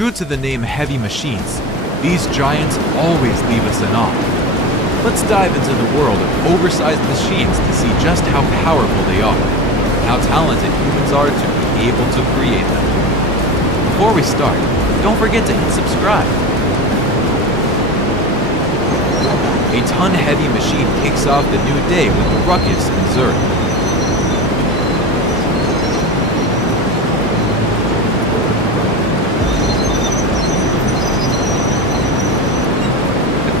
True to the name heavy machines, these giants always leave us in awe. Let's dive into the world of oversized machines to see just how powerful they are, and how talented humans are to be able to create them. Before we start, don't forget to hit subscribe. A ton-heavy machine kicks off the new day with the ruckus in Zurich.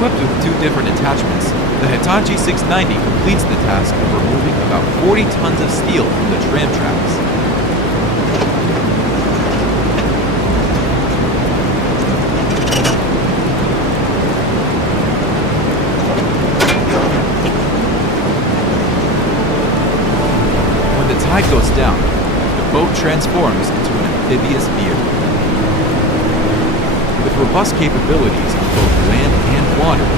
Equipped with two different attachments, the Hitachi 690 completes the task of removing about 40 tons of steel from the tram tracks. When the tide goes down, the boat transforms into an amphibious vehicle. With robust capabilities on both land and water,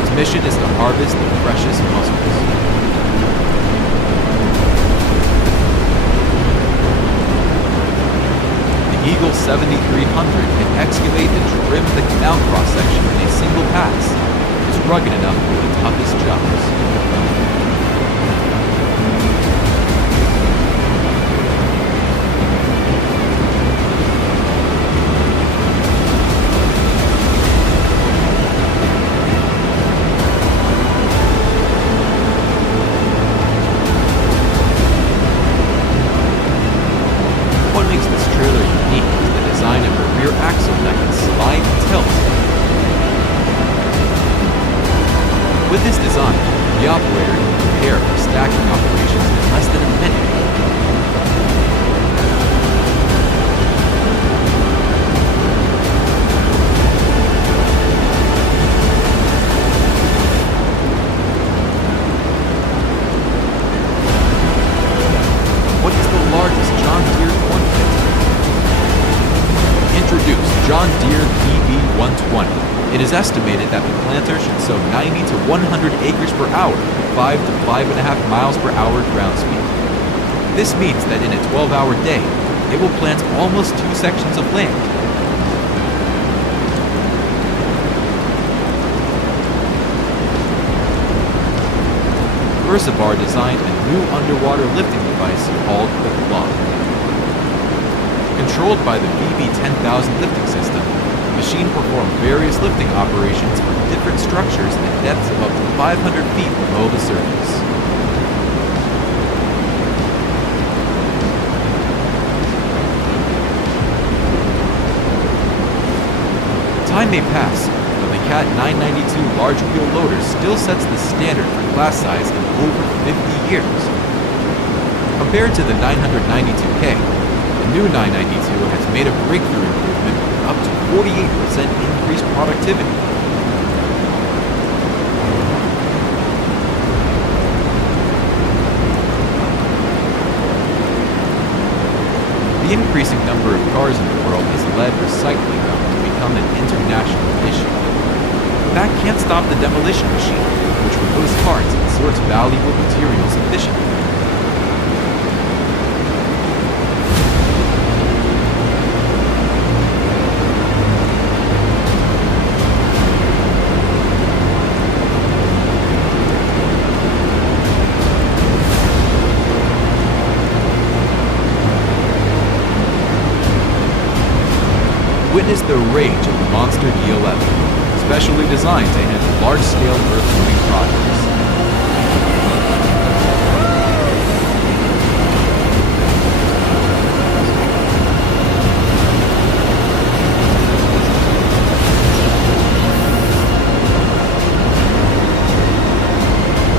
its mission is to harvest the precious mussels. The Eagle 7300 can excavate and trim the canal cross-section in a single pass. It's rugged enough for the toughest jobs. With this design, the operator can prepare for stacking operations in less than a minute. What is the largest John Deere corn planter? Introduce John Deere DB120. It is estimated that the planter should sow 90 to 100 acres per hour at 5 to 5.5 miles per hour ground speed. This means that in a 12-hour day, it will plant almost 2 sections of land. Versabar designed a new underwater lifting device called the Claw. Controlled by the VB10000 lifting system, the machine performed various lifting operations for different structures at depths of up to 500 feet below the surface. Time may pass, but the CAT 992 large wheel loader still sets the standard for class size in over 50 years. Compared to the 992K, the new 992 has made a breakthrough improvement with up to 48% increased productivity. The increasing number of cars in the world has led recycling to become an international issue. That can't stop the demolition machine, which removes parts and sorts valuable materials efficiently. Witness the rage of the Monster D11, specially designed to handle large-scale earth-moving projects.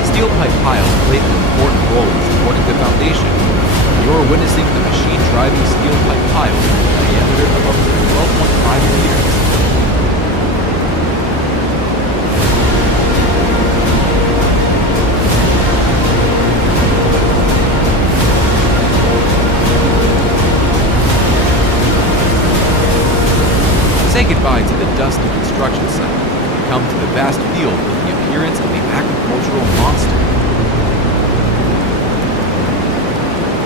Steel pipe piles play an important role in supporting the foundation. You're witnessing the machine driving steel pipe piles with a diameter of up to 12.5 meters. Say goodbye to the dusty construction site and come to the vast field with the appearance of the agricultural monster.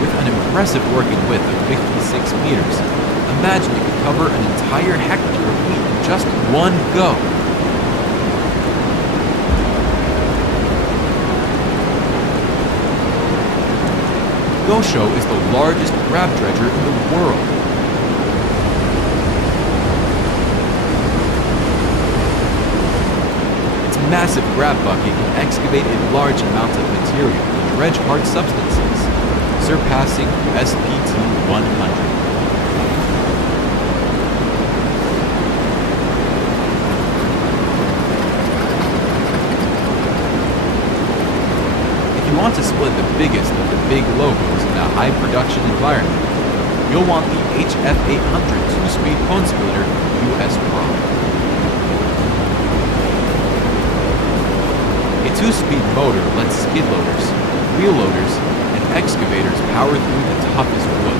With an impressive working width of 56 meters, the Imagine you could cover an entire hectare of wheat in just one go. Gosho is the largest grab dredger in the world. Its massive grab bucket can excavate a large amount of material and dredge hard substances, surpassing SPT 100. If you want to split the biggest of the big logos in a high production environment, you'll want the HF800 2-speed cone splitter US Pro. A 2-speed motor lets skid loaders, wheel loaders, and excavators power through the toughest wood.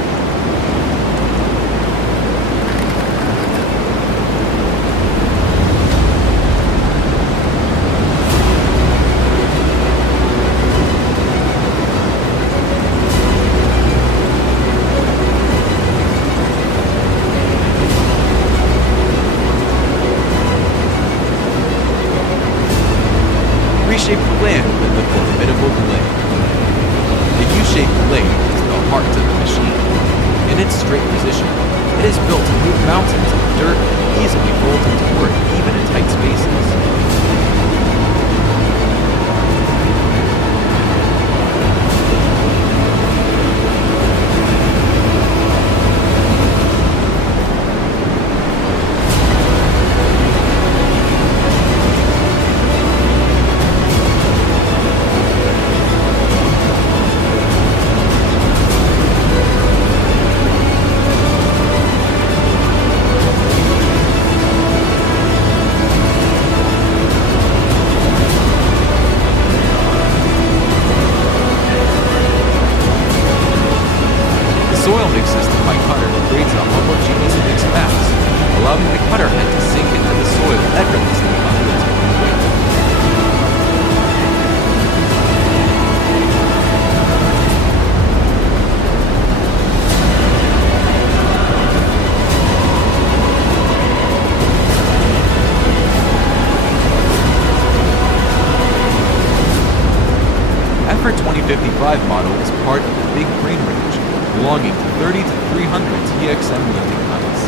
Reshaped blade with the formidable blade. The U-shaped blade is the heart of the machine. In its straight position, it is built to move mountains of dirt and easily fold into work even in tight spaces. Soil mix system by cutter creates a homogeneous mixed mass, allowing the cutter head to sink into the soil effortlessly under its own weight. Effort 2055 model is part of the Big Green Range, belonging to 30 to 300 TXM lifting heights.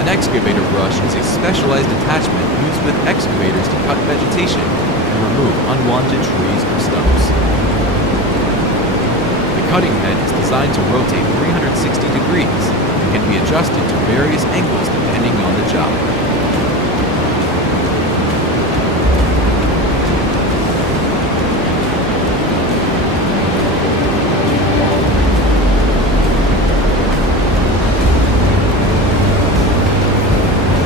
An excavator brush is a specialized attachment used with excavators to cut vegetation and remove unwanted trees or stumps. The cutting head is designed to rotate 360 degrees and can be adjusted to various angles depending on the job.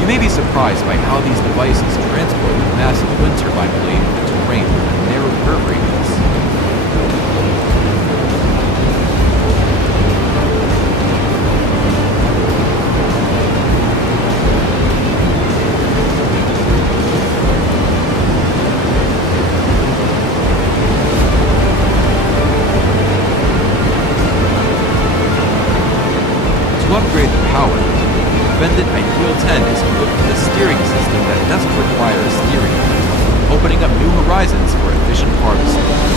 You may be surprised by how these devices transport the massive wind turbine blade in the terrain with a narrow curve radius. To upgrade the power, the Vendant Ideal 10 is equipped with a steering system that doesn't require a steering wheel, opening up new horizons for efficient harvesting.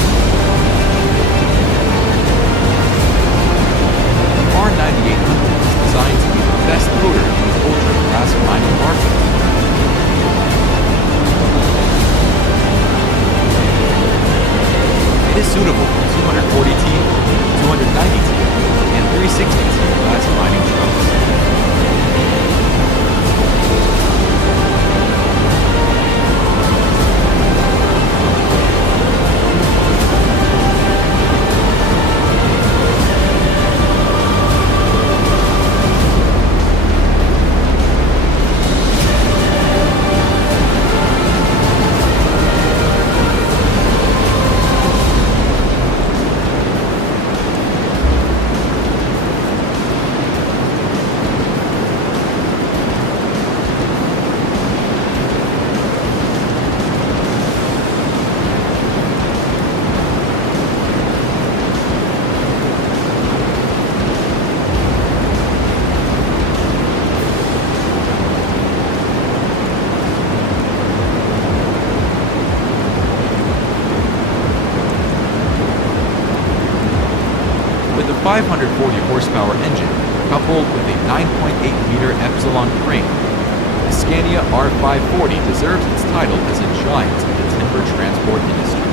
540 horsepower engine coupled with a 9.8-meter epsilon crane, the Scania R540 deserves its title as a giant in the timber transport industry.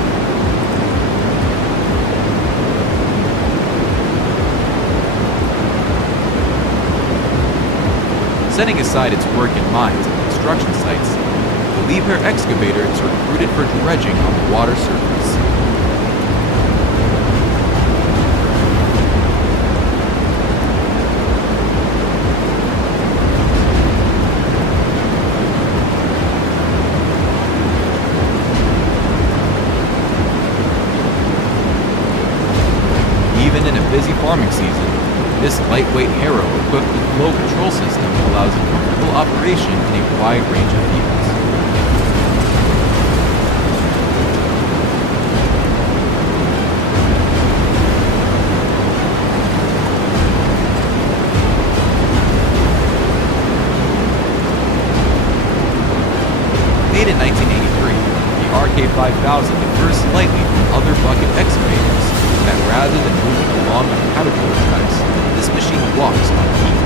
Setting aside its work in mines and construction sites, the Liebherr excavator is recruited for dredging on the water surface. Even in a busy farming season, this lightweight harrow equipped with flow control system allows a comfortable operation in a wide range of fields. Made in 1983, the RK5000 differs slightly from other bucket excavators in that rather than moving along on caterpillar tracks, this machine walks on heat.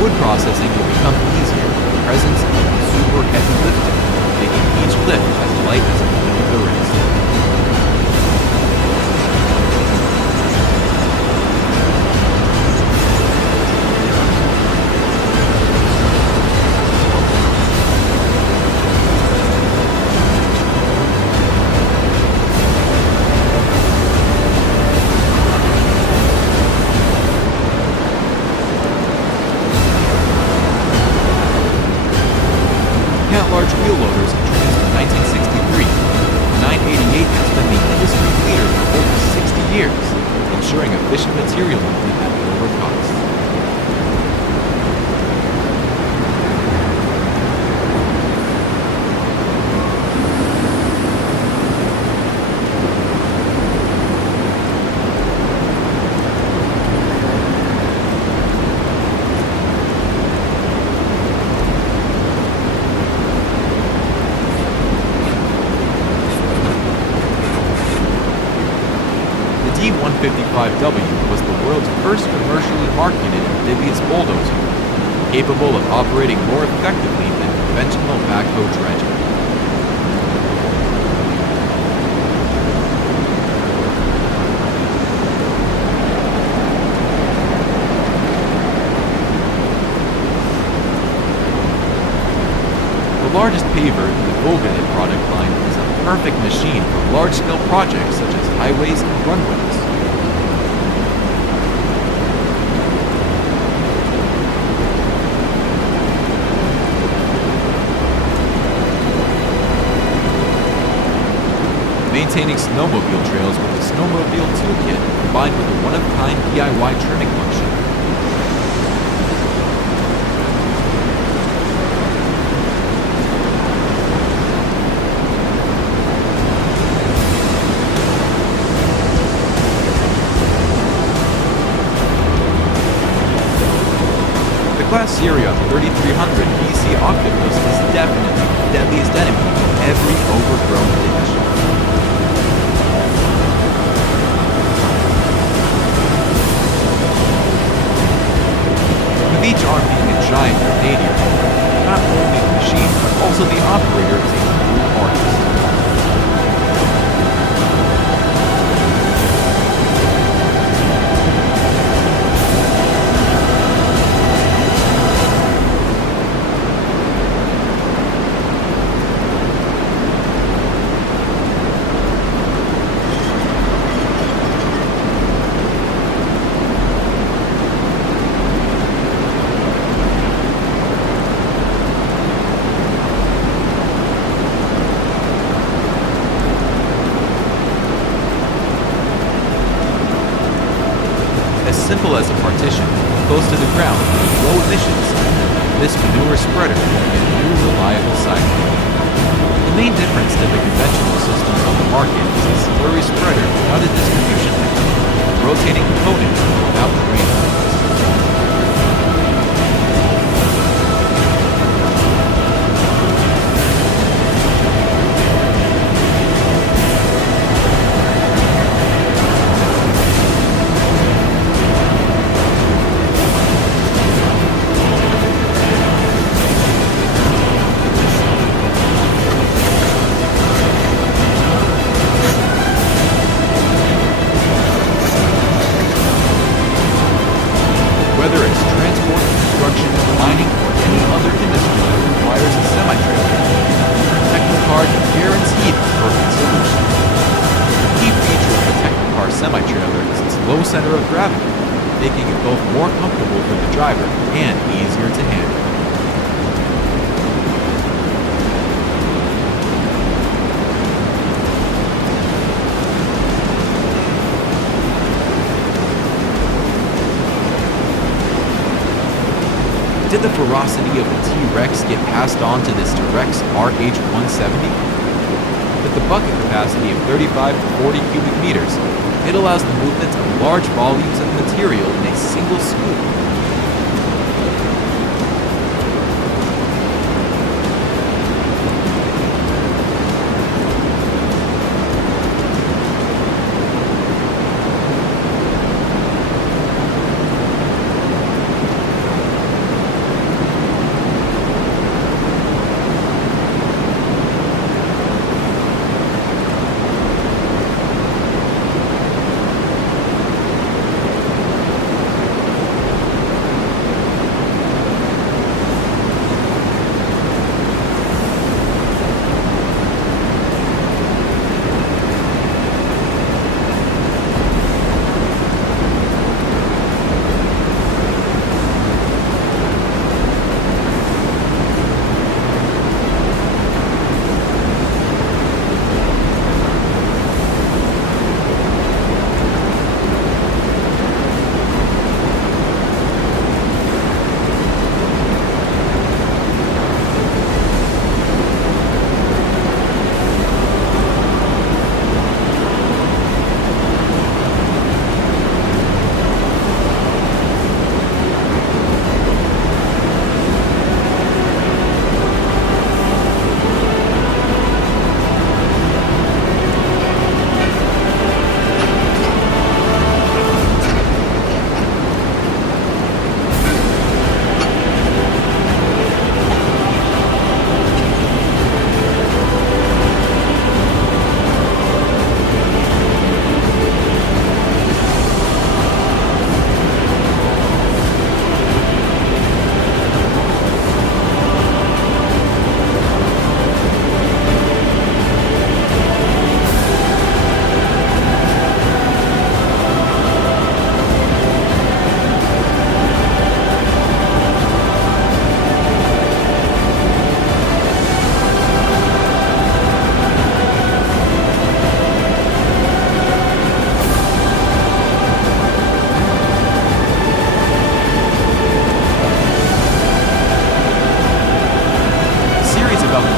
Wood processing will become easier with the presence of super heavy lifting, making each lift as light as a point of the wrist. Large wheel loaders introduced in 1963, the 988 has been the industry leader for over 60 years, ensuring efficient material movement at lower cost. The D155W was the world's first commercially marketed amphibious bulldozer, capable of operating more effectively than conventional backhoe dredging. The largest paver in the gooday product line is a perfect machine for large-scale projects such as highways and runways. Maintaining snowmobile trails with the snowmobile toolkit combined with a one-of-a-kind DIY trimming function. Class Syria 3300 BC octopus is definitely the deadliest enemy of every overgrown ditch. With each arm being a giant grenadier, not only the machine, but also the operator is a true artist. Simple as a partition, close to the ground, with low emissions, this manure spreader will be a new reliable cycle. The main difference to the conventional systems on the market is a slurry spreader without a distribution network, rotating components without training. Whether it's transport, construction, mining, or any other industry that requires a semi-trailer, Technocar is guaranteed the perfect solution. The key feature of the Technocar semi-trailer is its low center of gravity, making it both more comfortable for the driver and easier to handle. Did the ferocity of the T-Rex get passed on to this T-Rex RH-170? With the bucket capacity of 35 to 40 cubic meters, it allows the movement of large volumes of material in a single scoop.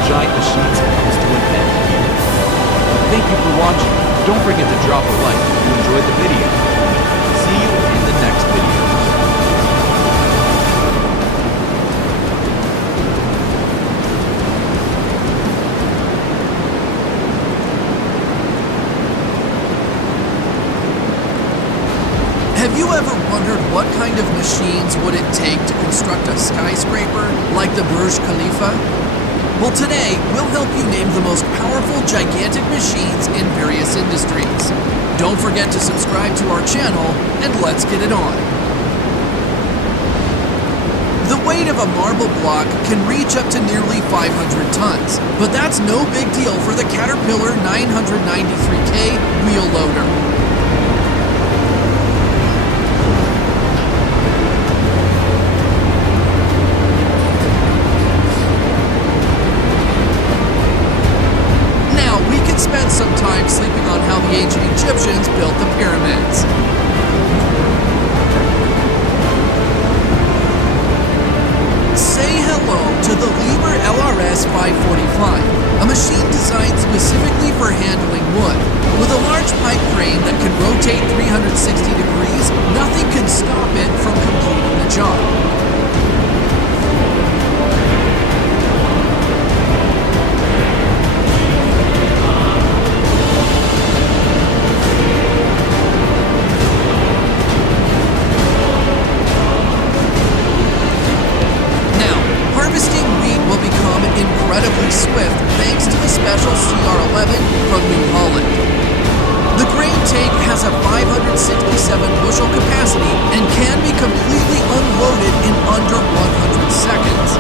Giant Machines comes to an end here. Thank you for watching. Don't forget to drop a like if you enjoyed the video. See you in the next video. Have you ever wondered what kind of machines would it take to construct a skyscraper like the Burj Khalifa? Well, today, we'll help you name the most powerful, gigantic machines in various industries. Don't forget to subscribe to our channel, and let's get it on. The weight of a marble block can reach up to nearly 500 tons, but that's no big deal for the Caterpillar 993K wheel loader. Spent some time sleeping on how the ancient Egyptians built the pyramids. Say hello to the Liebherr LRS S545, a machine designed specifically for handling wood. With a large pipe crane that can rotate 360 degrees, nothing can stop it from completing the job. Harvesting wheat will become incredibly swift thanks to the special CR11 from New Holland. The grain tank has a 567 bushel capacity and can be completely unloaded in under 100 seconds.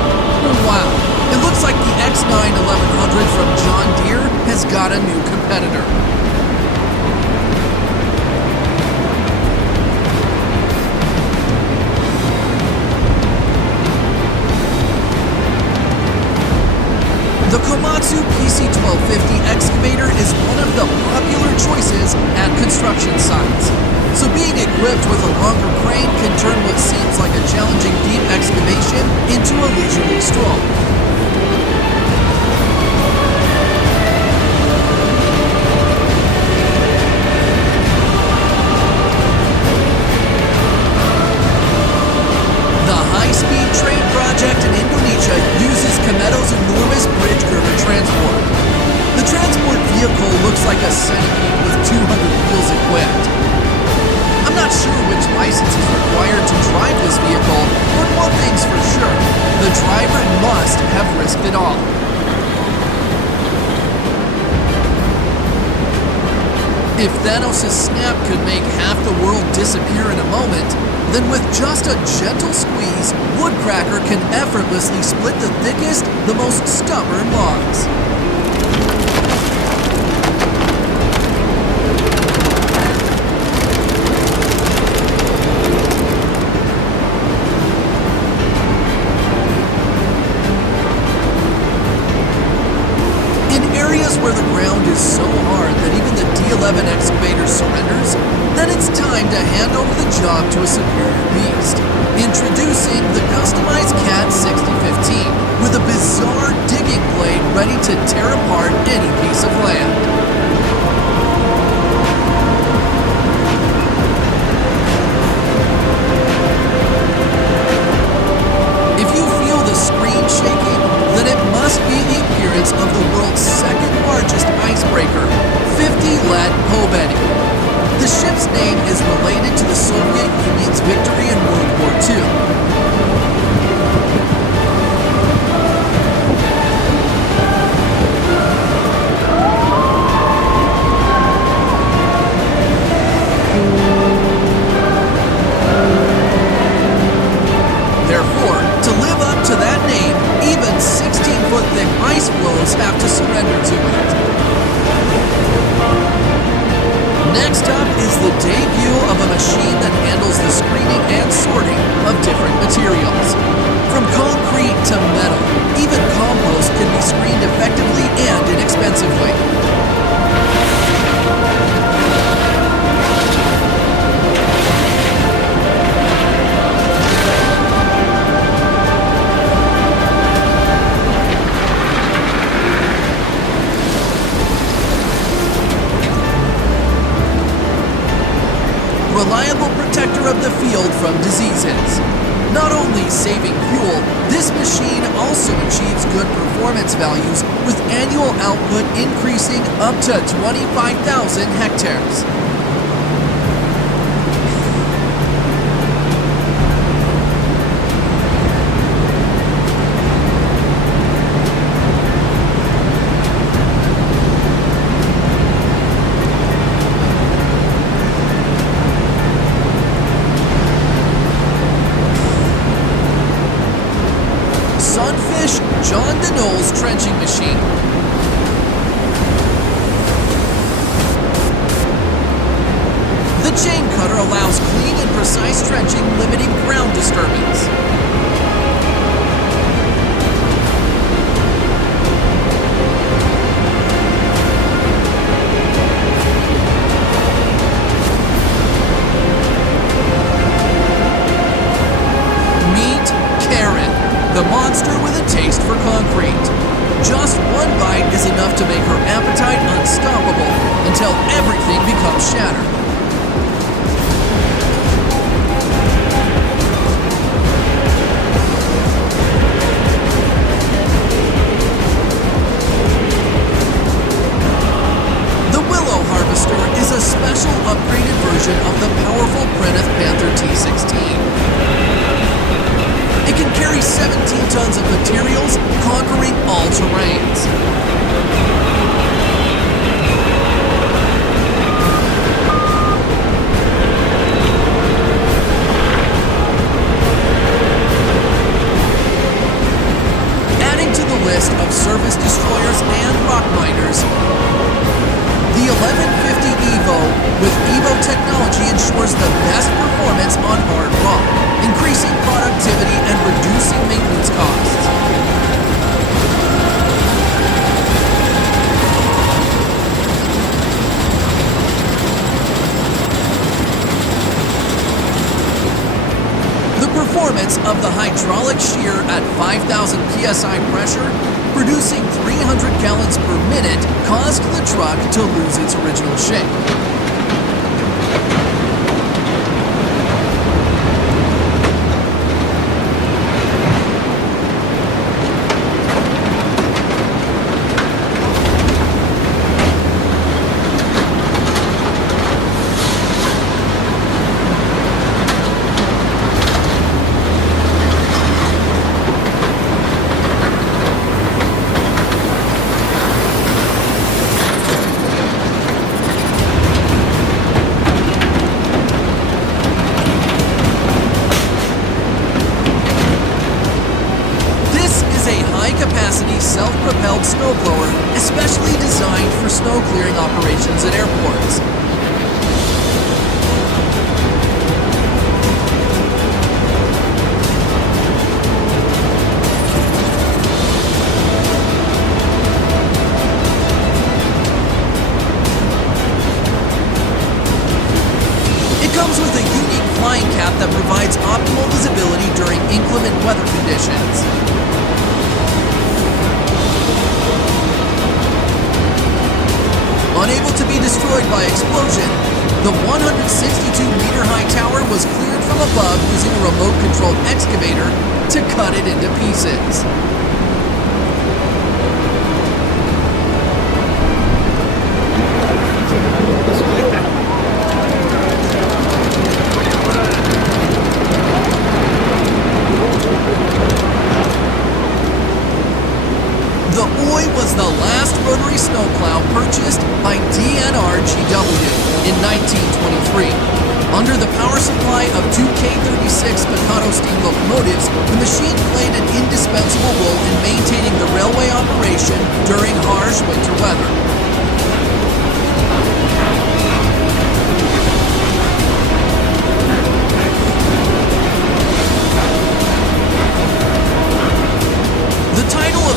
Wow, it looks like the X9 1100 from John Deere has got a new competitor. The Komatsu PC1250 excavator is one of the popular choices at construction sites. So being equipped with a longer crane can turn what seems like a challenging deep excavation into a leisurely stroll. High-speed train project in Indonesia uses Kometo's enormous bridge girder transport. The transport vehicle looks like a centipede with 200 wheels equipped. I'm not sure which license is required to drive this vehicle, but one thing's for sure, the driver must have risked it all. If Thanos' snap could make half the world disappear in a moment, then with just a gentle squeeze, Woodcracker can effortlessly split the thickest, the most stubborn logs. In areas where the ground is so hard that even the D11 excavator surrenders, then it's time to hand over the job to a superior beast. Introducing the customized CAT 6015 with a bizarre digging blade ready to tear apart any piece of land. If you feel the screen shaking, then it must be the appearance of the world's second largest icebreaker, 50 lead Pobedi. The ship's name is related to the Soviet Union's victory in World War II. Therefore, to live up to that name, even 16-foot thick ice floes have to surrender to it. Next up is the debut of a machine that handles the screening and sorting of different materials. From concrete to metal, even compost can be screened effectively and inexpensively. Reliable protector of the field from diseases. Not only saving fuel, this machine also achieves good performance values with annual output increasing up to 25,000 hectares. John Denol's trenching machine. The chain cutter allows clean and precise trenching, limiting ground disturbance. The monster with a taste for concrete. Just one bite is enough to make her appetite unstoppable until everything becomes shattered. Is a special upgraded version of the powerful Brenneth Panther T16. It can carry 17 tons of materials, conquering all terrains. Adding to the list of surface destroyers and rock miners, the 1150 Evo with Evo technology ensures the best performance on hard rock, increasing productivity and reducing maintenance costs. The performance of the hydraulic shear at 5,000 psi pressure, producing 300 gallons per minute, caused the truck to lose its original shape. High-capacity self-propelled snowblower, especially designed for snow clearing operations at airports. It comes with a unique flying cap that provides optimal visibility during inclement weather conditions. Unable to be destroyed by explosion, the 162-meter-high tower was cleared from above using a remote-controlled excavator to cut it into pieces. The OI was the last rotary snowplow purchased by DNR-GW in 1923. Under the power supply of two K36 Mikado steam locomotives, the machine played an indispensable role in maintaining the railway operation during harsh winter weather.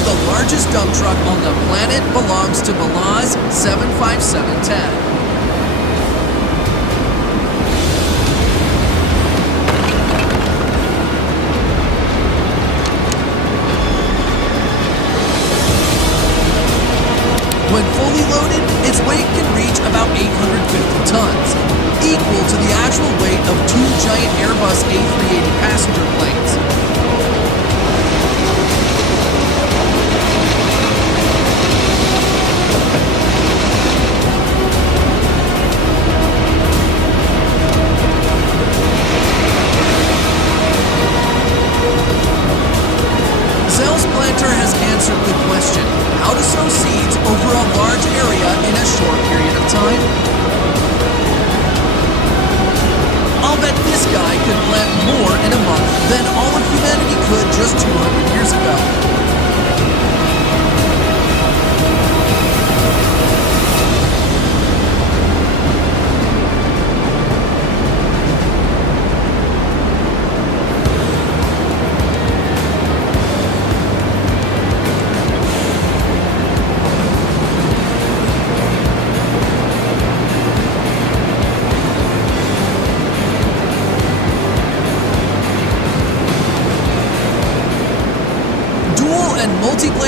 The largest dump truck on the planet belongs to Balaz 75710. When fully loaded, its weight can reach about 850 tons, equal to the actual weight of two giant Airbus A380 passenger planes. Has answered the question, how to sow seeds over a large area in a short period of time? I'll bet this guy could plant more in a month than all of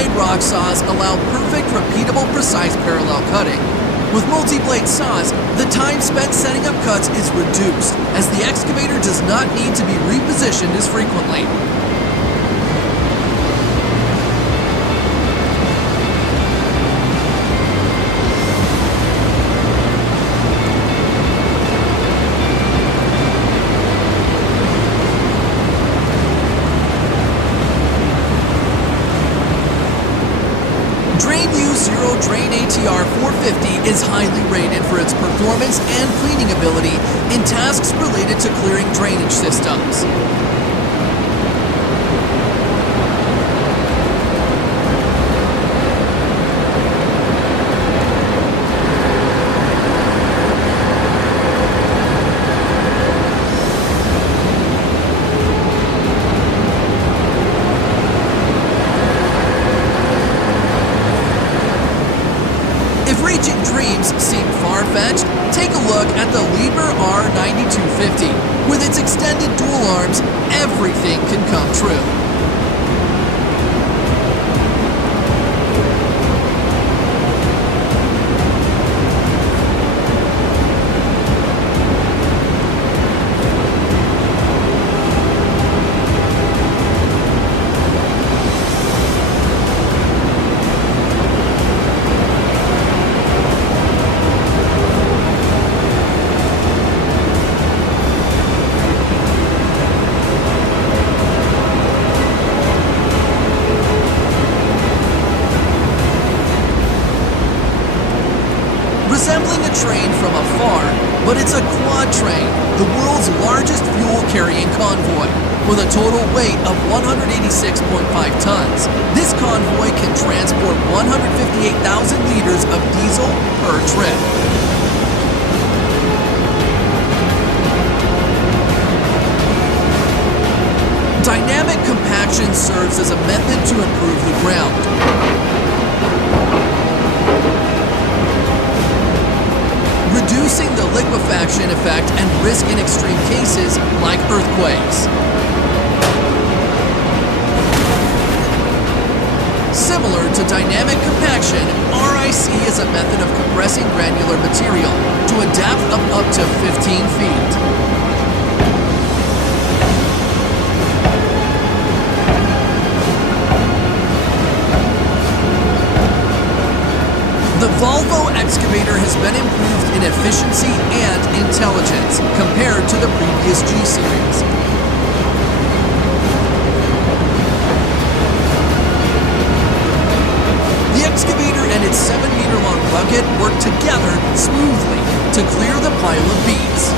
multi-blade rock saws allow perfect, repeatable, precise parallel cutting. With multi-blade saws, the time spent setting up cuts is reduced, as the excavator does not need to be repositioned as frequently. Drain ATR 450 is highly rated for its performance and cleaning ability in tasks related to clearing drainage systems. Reaching dreams seem far-fetched? Take a look at the Liebherr R9250. With its extended dual arms, everything can come true. Resembling a train from afar, but it's a quad train, the world's largest fuel-carrying convoy, with a total weight of 186.5 tons. This convoy can transport 158,000 liters of diesel per trip. Dynamic compaction serves as a method to improve the ground. Reducing the liquefaction effect and risk in extreme cases like earthquakes. Similar to dynamic compaction, RIC is a method of compressing granular material to a depth of up to 15 feet. The Volvo excavator has been improved in efficiency and intelligence compared to the previous G-Series. The excavator and its 7-meter-long bucket work together smoothly to clear the pile of beads.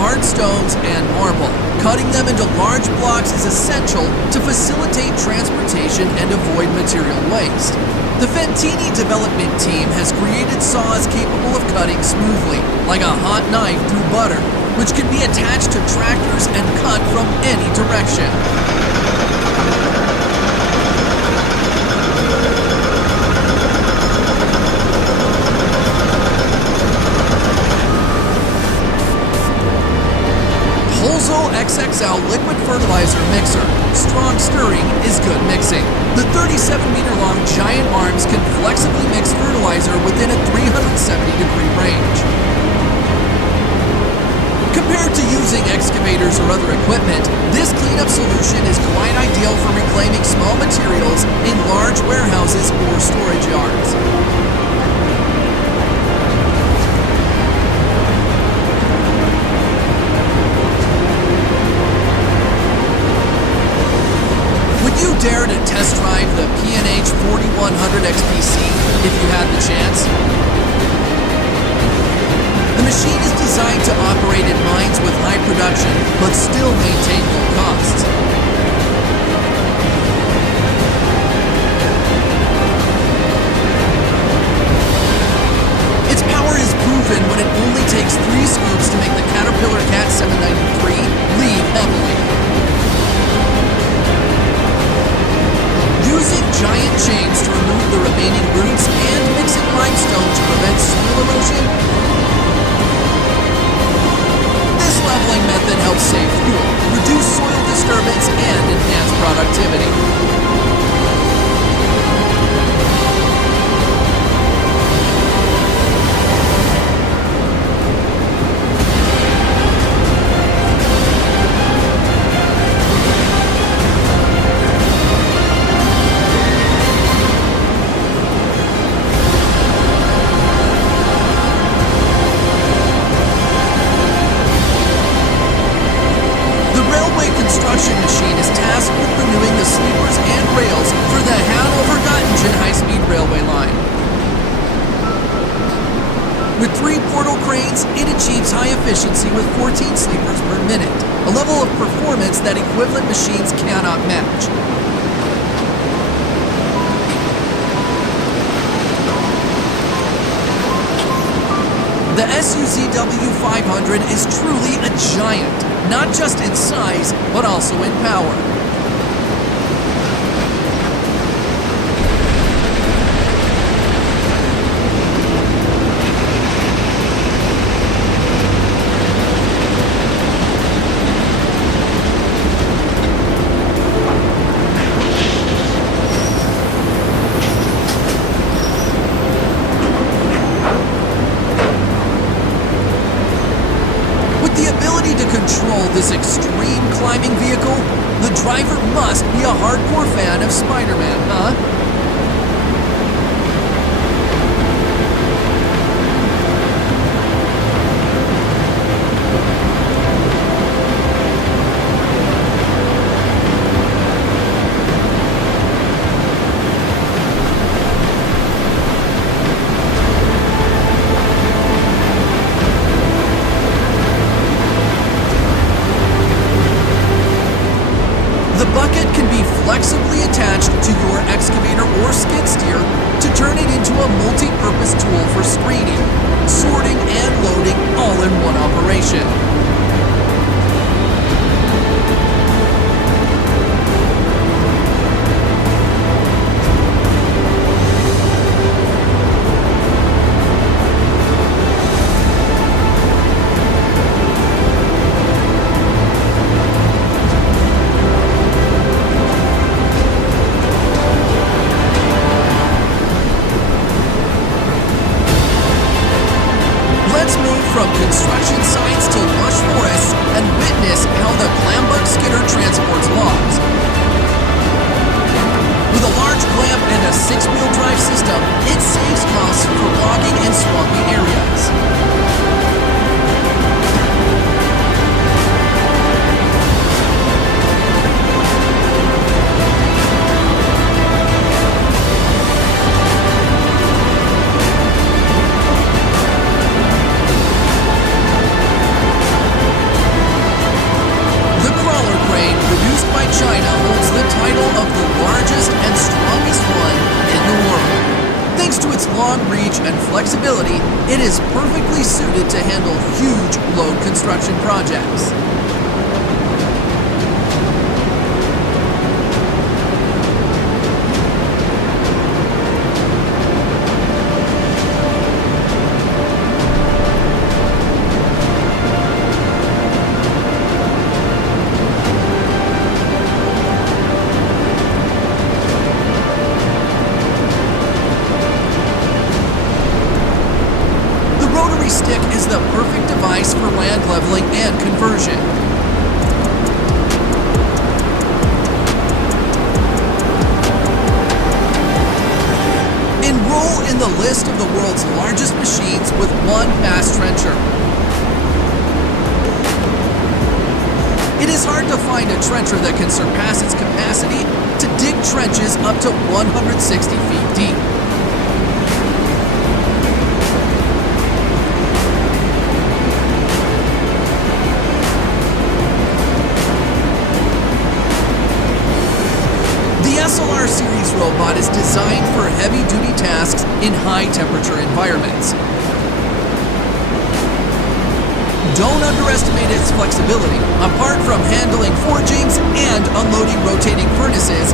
Hard stones and marble. Cutting them into large blocks is essential to facilitate transportation and avoid material waste. The Fentini development team has created saws capable of cutting smoothly, like a hot knife through butter, which can be attached to tractors and cut from any direction. XXL liquid fertilizer mixer. Strong stirring is good mixing. The 37-meter-long giant arms can flexibly mix fertilizer within a 370-degree range. Compared to using excavators or other equipment, this cleanup solution is quite ideal for reclaiming small materials in large warehouses or storage yards. Would you dare to test drive the P&H 4100 XPC if you had the chance? The machine is designed to operate in mines with high production, but still maintain low costs. Its power is proven when it only takes 3 scoops to make the Caterpillar Cat 793 leave heavily. Using giant chains to remove the remaining roots and mixing limestone to prevent soil erosion, this leveling method helps save fuel, reduce soil disturbance, and enhance productivity. Construction machine is tasked with renewing the sleepers and rails for the Hanover-Göttingen high-speed railway line. With 3 portal cranes, it achieves high efficiency with 14 sleepers per minute, a level of performance that equivalent machines cannot match. The SUZW 500 is truly a giant, not just in size, but also in power. Control this extreme climbing vehicle, the driver must be a hardcore fan of Spider-Man, huh? The bucket can be flexibly attached to your excavator or skid steer to turn it into a multi-purpose tool for screening, sorting, and loading all in one operation. From construction sites to lush forests and witness how the Clambug skidder transports logs. With a large clamp and a 6-wheel drive system, it saves costs for logging in swampy areas. China holds the title of the largest and strongest one in the world. Thanks to its long reach and flexibility, it is perfectly suited to handle huge load construction projects. Stick is the perfect device for land leveling and conversion. Enroll in the list of the world's largest machines with one fast trencher. It is hard to find a trencher that can surpass its capacity to dig trenches up to 160 feet deep. robot is designed for heavy-duty tasks in high-temperature environments. Don't underestimate its flexibility. Apart from handling forgings and unloading rotating furnaces,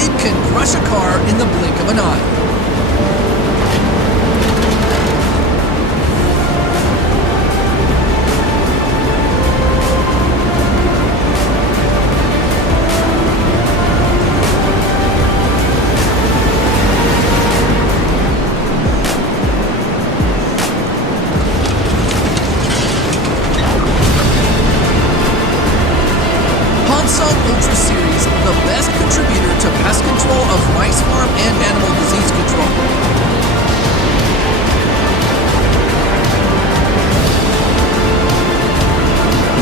it can crush a car in the blink of an eye. Ultra Series, the best contributor to pest control of rice farm and animal disease control.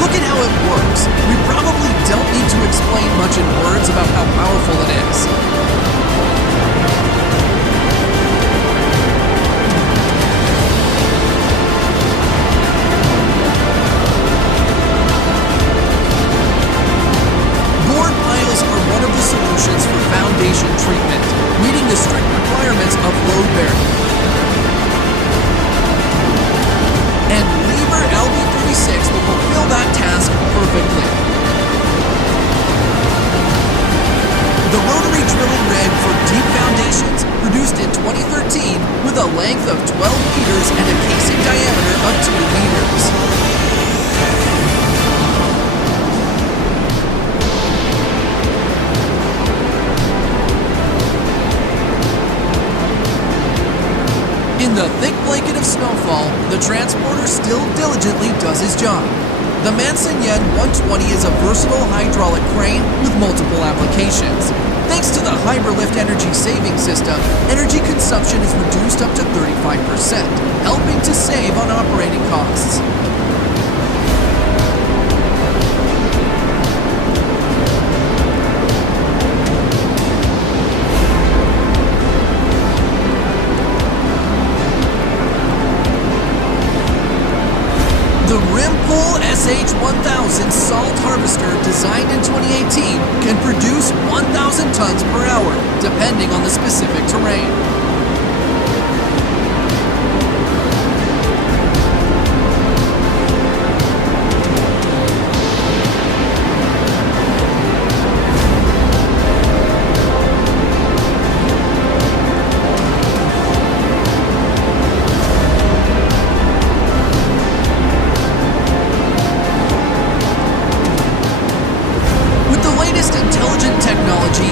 Look at how it works. We probably don't need to explain much in words about how powerful it is. Solutions for foundation treatment, meeting the strict requirements of load bearing. And Lever LB36 will fulfill that task perfectly. The rotary drilling rig for deep foundations, produced in 2013 with a length of 12 meters and a casing diameter of 2 meters. In the thick blanket of snowfall, the transporter still diligently does his job. The Manson-Yen 120 is a versatile hydraulic crane with multiple applications. Thanks to the Hyperlift energy saving system, energy consumption is reduced up to 35%, helping to save on operating costs. The Rimpool SH1000 salt harvester, designed in 2018, can produce 1,000 tons per hour, depending on the specific terrain. Intelligent technology,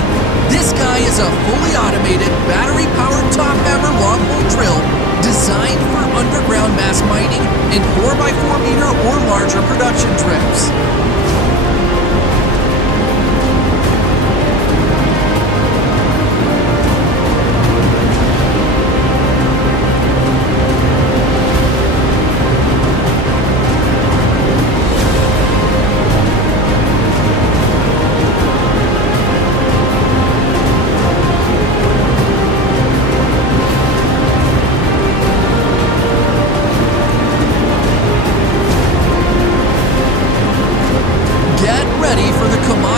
this guy is a fully automated, battery-powered top hammer longhole drill designed for underground mass mining in 4x4 meter or larger production drifts.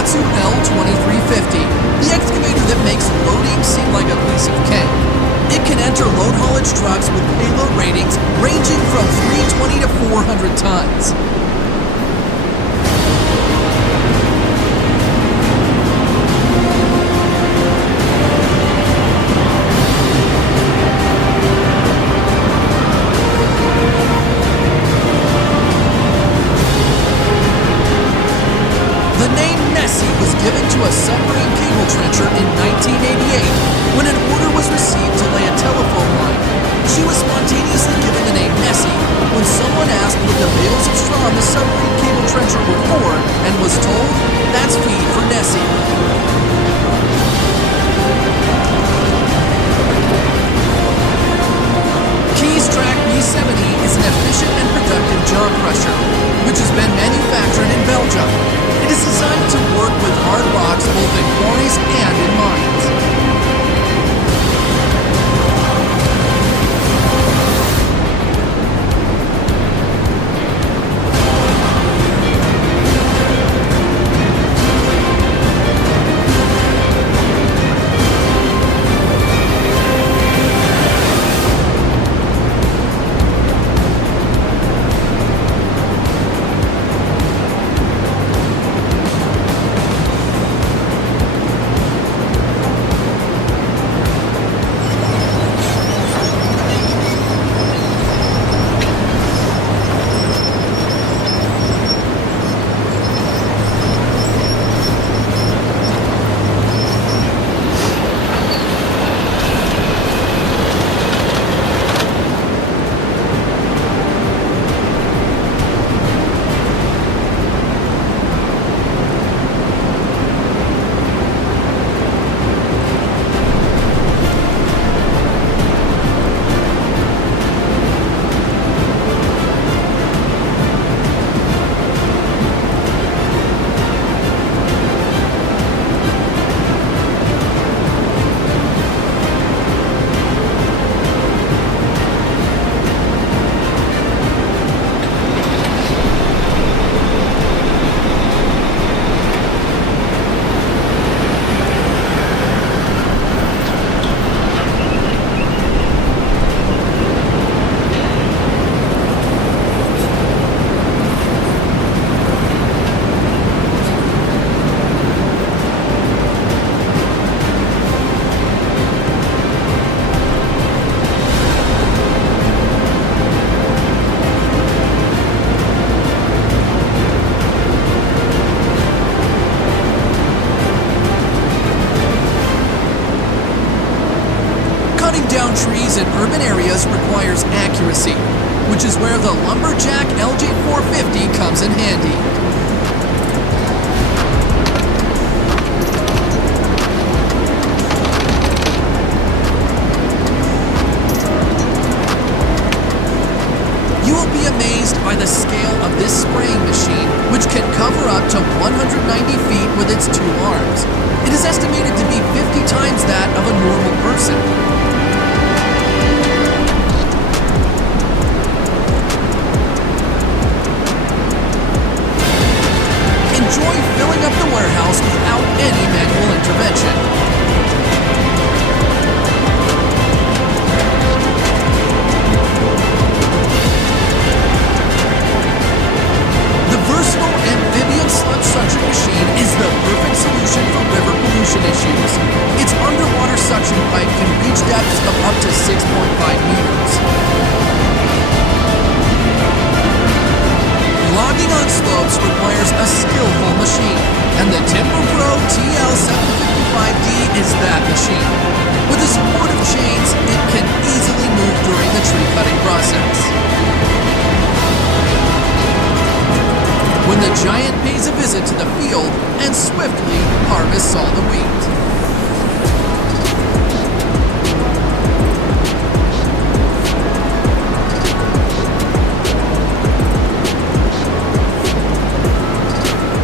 L2350, the excavator that makes loading seem like a piece of cake. It can enter load haulage trucks with payload ratings ranging from 320 to 400 tons. The name Nessie was given to a submarine cable trencher in 1988 when an order was received to lay a telephone line. She was spontaneously given the name Nessie when someone asked what the bales of straw on the submarine cable trencher were for and was told, "That's feed for Nessie." Keystrack B70 is an efficient and productive jaw crusher, which has been manufactured in Belgium. It is designed to work with hard rocks both in quarries and in mines. requires accuracy, which is where the Lumberjack LJ450 comes in handy. You will be amazed by the scale of this spraying machine, which can cover up to 190 feet with its two arms. It is estimated to be 50 times that of a normal person. Enjoy filling up the warehouse without any manual intervention. The versatile amphibian sludge suction machine is the perfect solution for river pollution issues. Its underwater suction pipe can reach depths of up to 6.5 meters. Logging on slopes requires a skillful machine, and the Timber Pro TL755D is that machine. With the support of chains, it can easily move during the tree cutting process. When the giant pays a visit to the field and swiftly harvests all the wheat.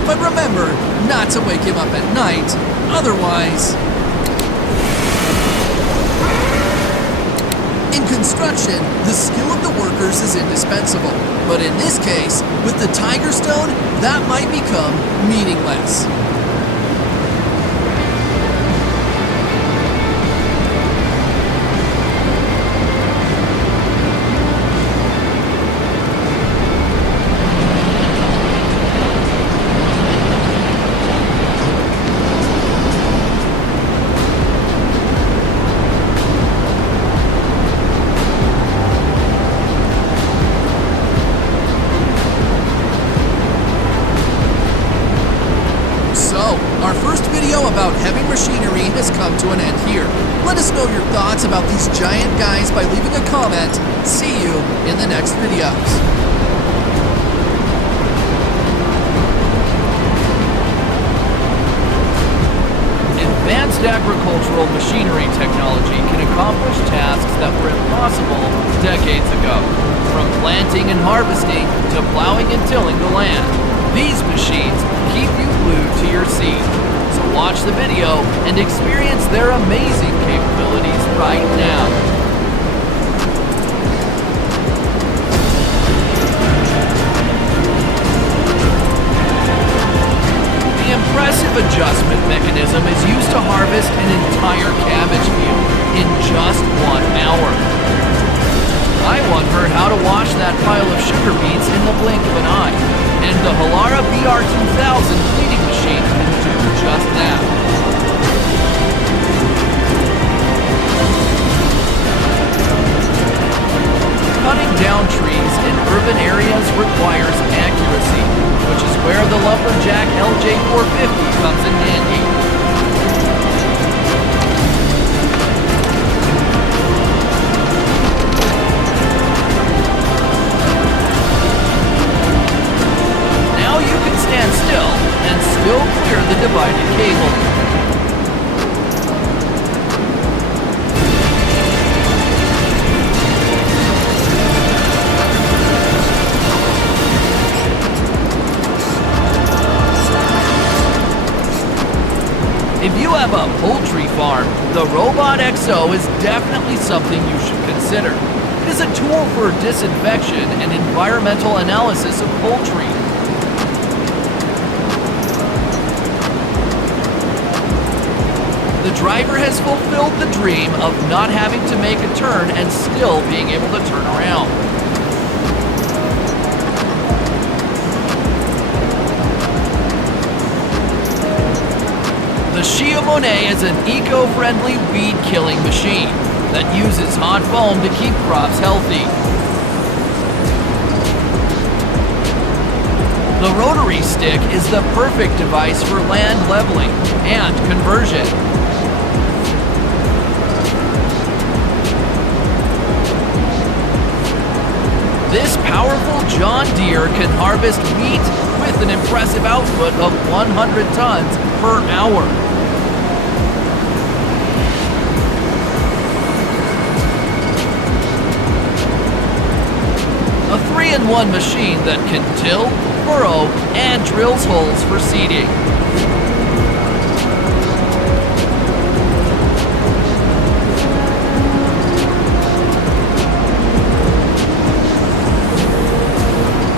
But remember not to wake him up at night, otherwise... In construction, the skill of the workers is indispensable, but in this case, with the Tiger Stone, that might become meaningless. Our first video about heavy machinery has come to an end here. Let us know your thoughts about these giant guys by leaving a comment. See you in the next videos. Advanced agricultural machinery technology can accomplish tasks that were impossible decades ago. From planting and harvesting to plowing and tilling the land, these machines keep you glued to your seat. So watch the video and experience their amazing capabilities right now. The impressive adjustment mechanism is used to harvest an entire cabbage field in just 1 hour. I once heard how to wash that pile of sugar beets in the blink of an eye, and the Halara BR2000 bleeding machine can do just that. Cutting down trees in urban areas requires accuracy, which is where the Lumberjack LJ450 comes in handy. Now you can stand still and still clear the divided cable. If you have a poultry farm, the Robot XO is definitely something you should consider. It is a tool for disinfection and environmental analysis of poultry. The driver has fulfilled the dream of not having to make a turn and still being able to turn around. The Shia Monet is an eco-friendly weed-killing machine that uses hot foam to keep crops healthy. The rotary stick is the perfect device for land leveling and conversion. This powerful John Deere can harvest wheat with an impressive output of 100 tons per hour. A 3-in-1 machine that can till, furrow, and drills holes for seeding.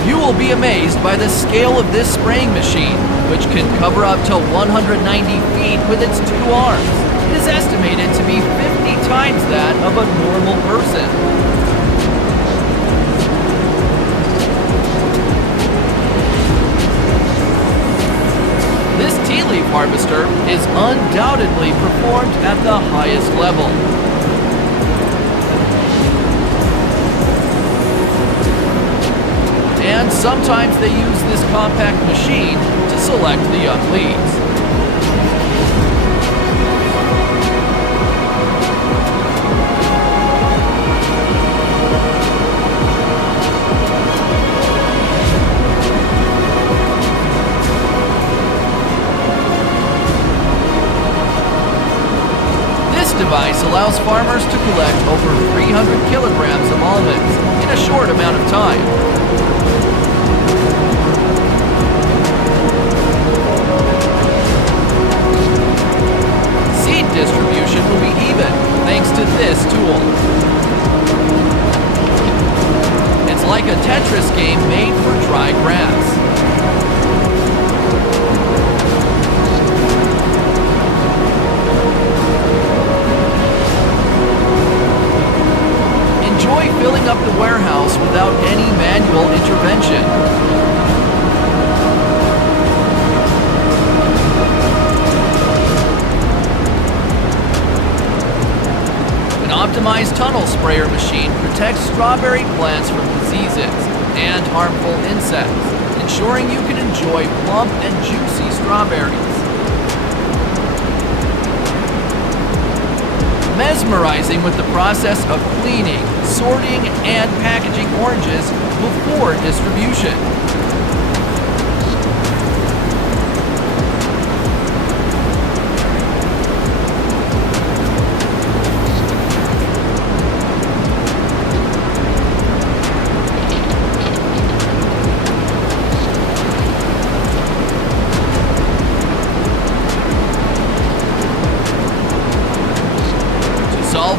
You will be amazed by the scale of this spraying machine, which can cover up to 190 feet with its 2 arms. It is estimated to be 50 times that of a normal person. This tea leaf harvester is undoubtedly performed at the highest level. And sometimes they use this compact machine to select the young leaves. This device allows farmers to collect over 300 kilograms of almonds in a short amount of time. Seed distribution will be even thanks to this tool. It's like a Tetris game made for dry grass. Enjoy filling up the warehouse without any manual intervention. An optimized tunnel sprayer machine protects strawberry plants from diseases and harmful insects, ensuring you can enjoy plump and juicy strawberries. Mesmerizing with the process of cleaning, sorting, and packaging oranges before distribution.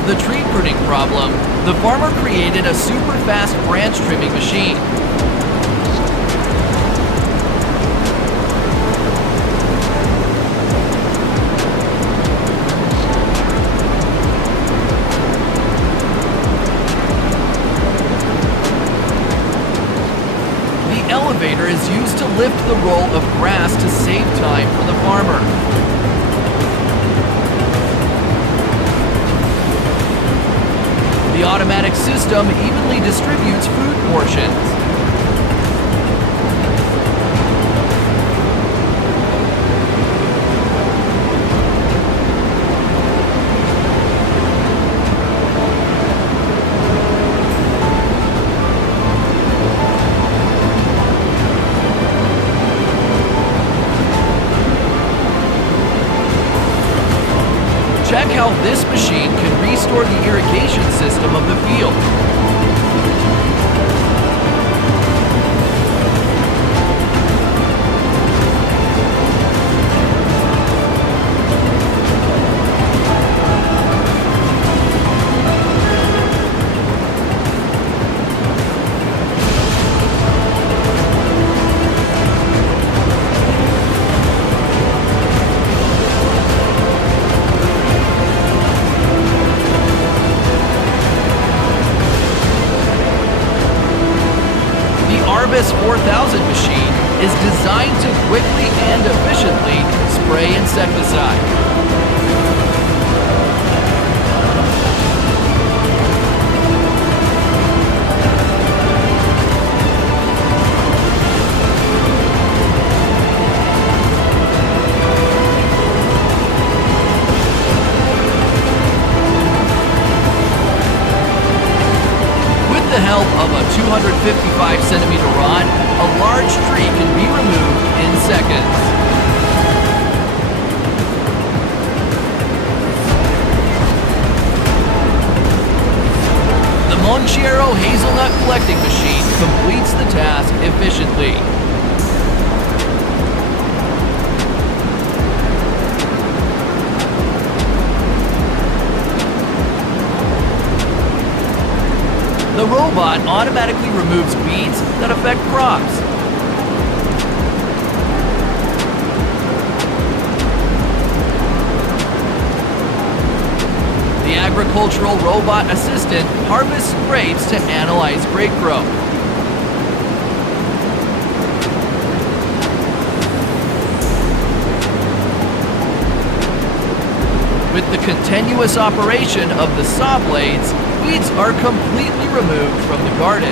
The tree pruning problem, the farmer created a super fast branch trimming machine. The elevator is used to lift the roll of grass to save time for the farmer. The automatic system evenly distributes food portions. Check how this machine can restore the irrigation system of the field. This 4000 machine is designed to quickly and efficiently spray insecticide. With the help of a 250 5-centimeter rod, a large tree can be removed in seconds. The Montiero hazelnut collecting machine completes the task efficiently. The robot automatically removes weeds that affect crops. The agricultural robot assistant harvests grapes to analyze grape growth. With the continuous operation of the saw blades, weeds are completely removed from the garden.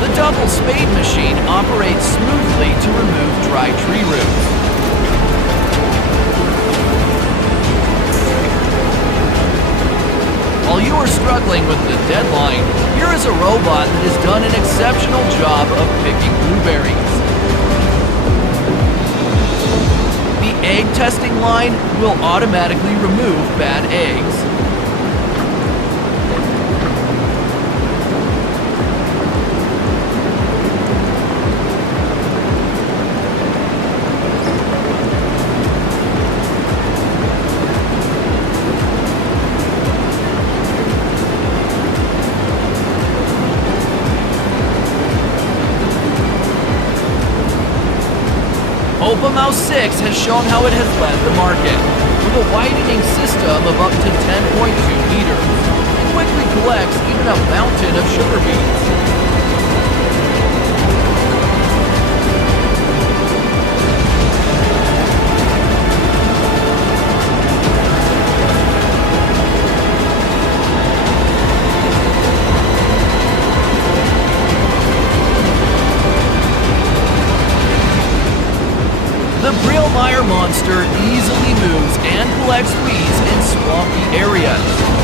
The double spade machine operates smoothly to remove dry tree roots. While you are struggling with the deadline, here is a robot that has done an exceptional job of picking blueberries. The egg testing line will automatically remove bad eggs. Mouse 6 has shown how it has led the market, with a widening system of up to 10.2 meters. It quickly collects even a mountain of sugar beets. The Brillmeyer monster easily moves and collects weeds in swampy areas.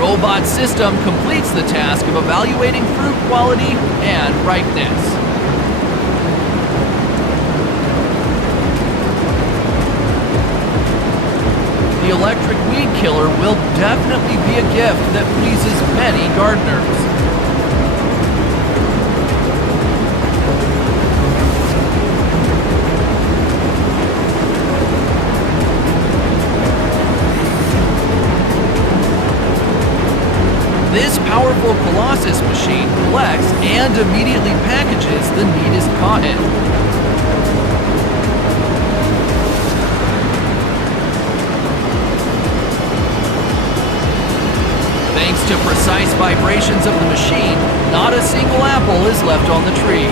Robot system completes the task of evaluating fruit quality and ripeness. The electric weed killer will definitely be a gift that pleases many gardeners. This powerful Colossus machine collects and immediately packages the neatest cotton. Thanks to precise vibrations of the machine, not a single apple is left on the tree.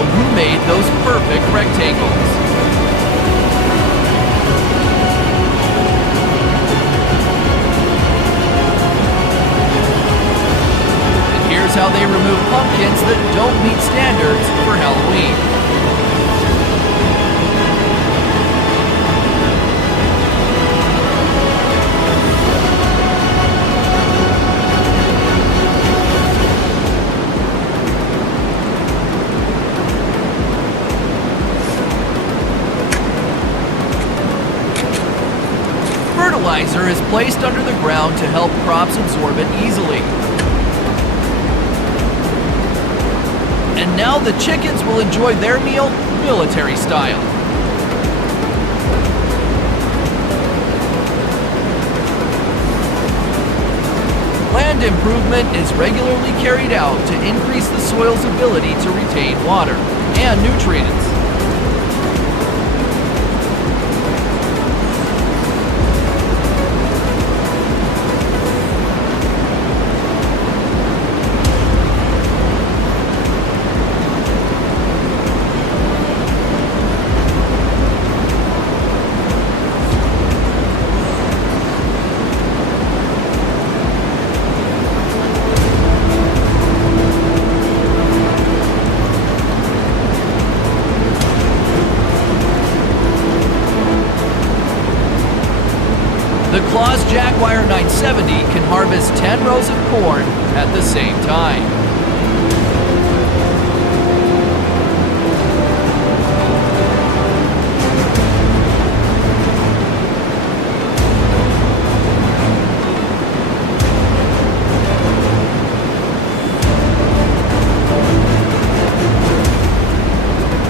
Who made those perfect rectangles. And here's how they remove pumpkins that don't meet standards for Halloween. Fertilizer is placed under the ground to help crops absorb it easily. And now the chickens will enjoy their meal military style. Land improvement is regularly carried out to increase the soil's ability to retain water and nutrients. The Claas Jaguar 970 can harvest 10 rows of corn at the same time.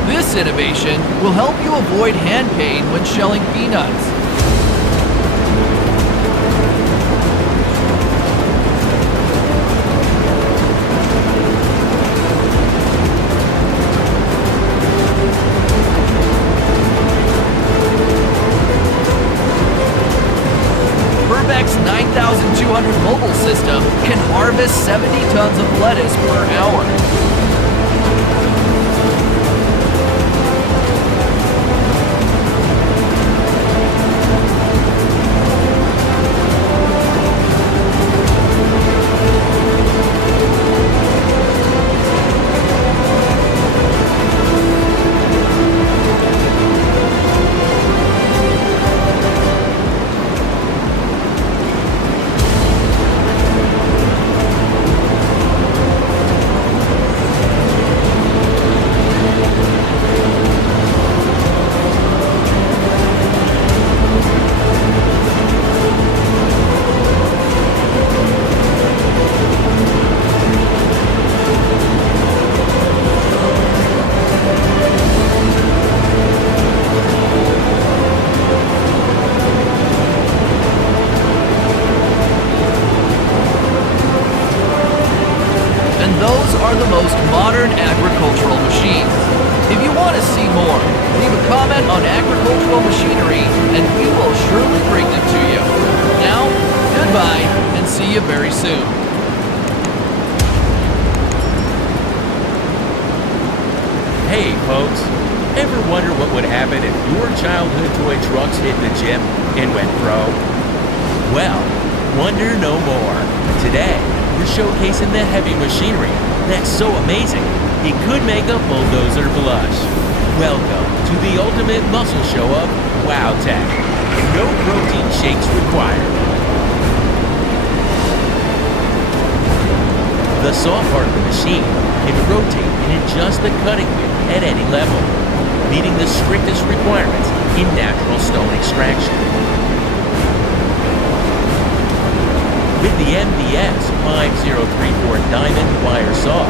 This innovation will help you avoid hand pain when shelling peanuts. Burbeck's 9,200 mobile system can harvest 70 tons of lettuce per hour. Those are the most modern agricultural machines. If you want to see more, leave a comment on agricultural machinery and we will surely bring them to you. Now, goodbye and see you very soon. Hey folks, ever wonder what would happen if your childhood toy trucks hit the gym and went pro? Well, wonder no more. Today, we're showcasing the heavy machinery that's so amazing it could make a bulldozer blush. Welcome to the ultimate muscle show of Wow Tech. No protein shakes required. The soft part of the machine can rotate and adjust the cutting wheel at any level, meeting the strictest requirements in natural stone extraction. With the MDS 5034 diamond wire saw,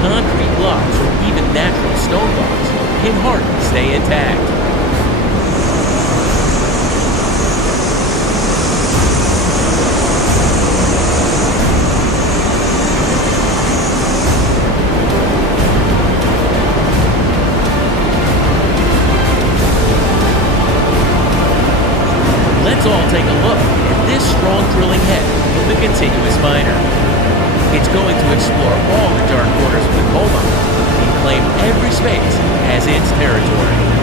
concrete blocks or even natural stone blocks can hardly stay intact. Let's all take a look at this strong drilling head of the continuous miner. It's going to explore all the dark corners of the coal mine and claim every space as its territory.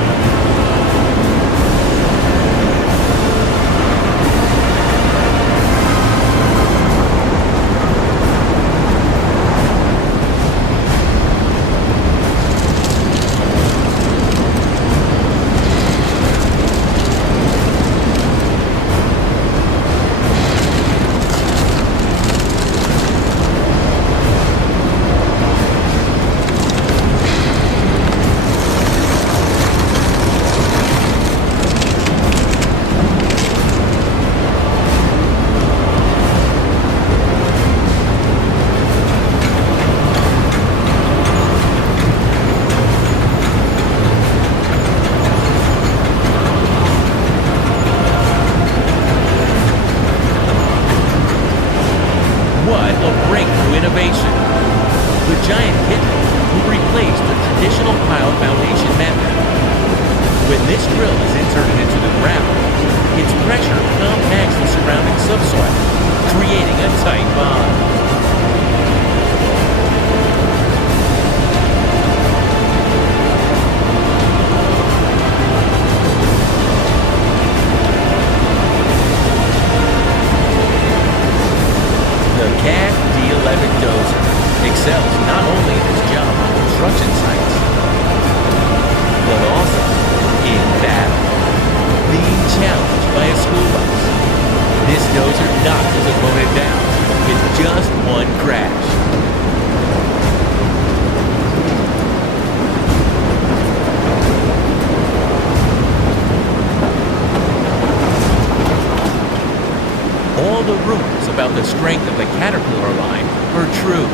This dozer knocks his opponent down with just one crash. All the rumors about the strength of the Caterpillar line are true.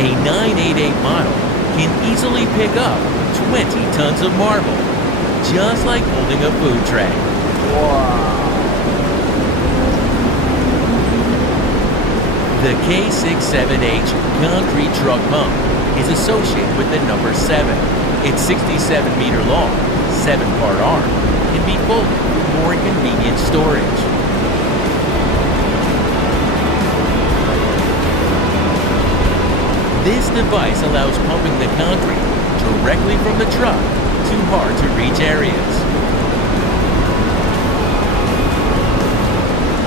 A 988 model can easily pick up 20 tons of marble, just like holding a food tray. The K67H concrete truck pump is associated with the number 7. It's 67 meter long, 7-part arm, can be folded for more convenient storage. This device allows pumping the concrete directly from the truck to hard-to-reach areas.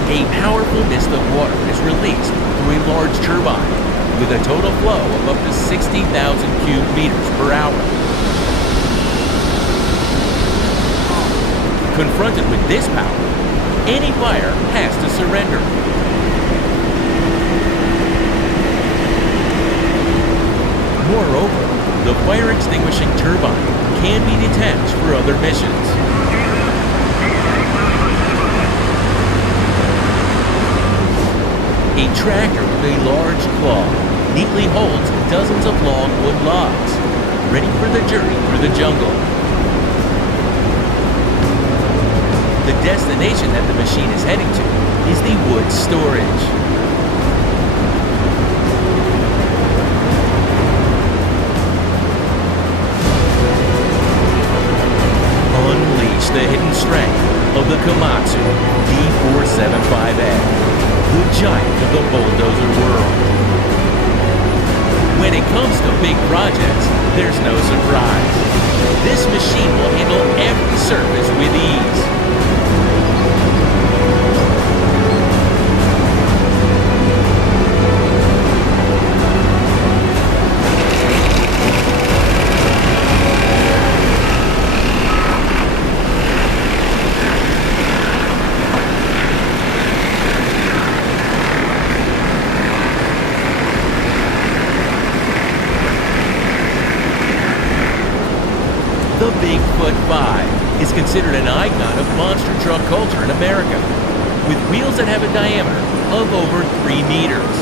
A powerful mist of water is released through a large turbine with a total flow of up to 60,000 cubic meters per hour. Confronted with this power, any buyer has to surrender. Moreover, the fire extinguishing turbine can be detached for other missions. A tractor with a large claw neatly holds dozens of long wood logs, ready for the journey through the jungle. The destination that the machine is heading to is the wood storage. Unleash the hidden strength of the Komatsu D475A, the giant of the bulldozer world. When it comes to big projects, there's no surprise. This machine will handle every surface with ease. The Bigfoot 5 is considered an icon of monster truck culture in America, with wheels that have a diameter of over 3 meters.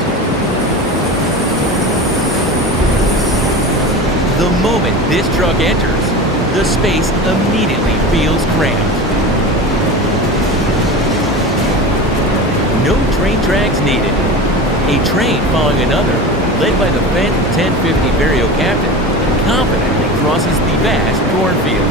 The moment this truck enters, the space immediately feels cramped. No train tracks needed. A train following another, led by the Fenton 1050 Vario captain, confidently crosses the vast cornfield.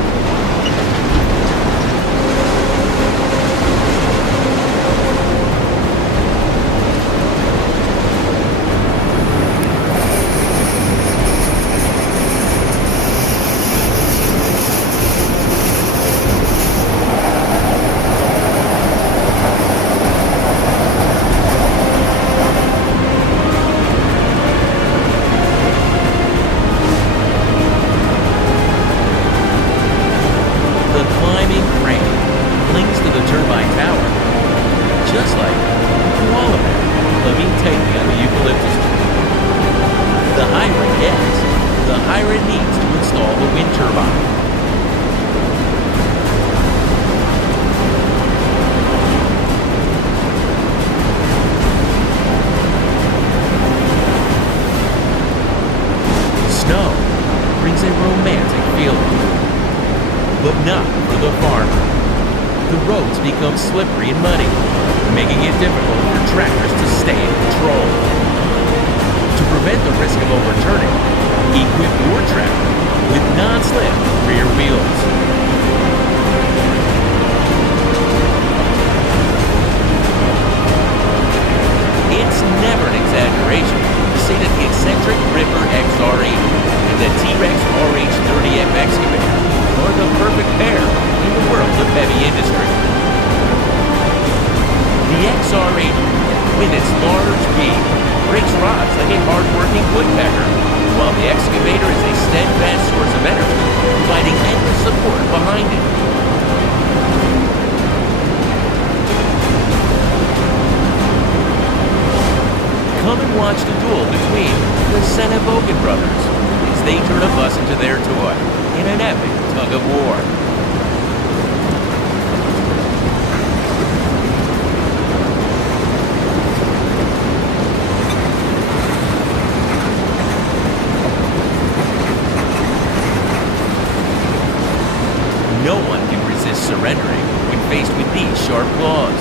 But not for the farmer. The roads become slippery and muddy, making it difficult for tractors to stay in control. To prevent the risk of overturning, equip your tractor with non-slip rear wheels. It's never an exaggeration to say that the eccentric Ripper XR80 and the T-Rex RH30M excavator are the perfect pair in the world of heavy industry. The XR80, with its large beam, breaks rocks like a hard-working woodpecker, while the excavator is a steadfast source of energy, providing endless support behind it. brothers as they turn a bus into their toy in an epic tug of war. No one can resist surrendering when faced with these sharp claws.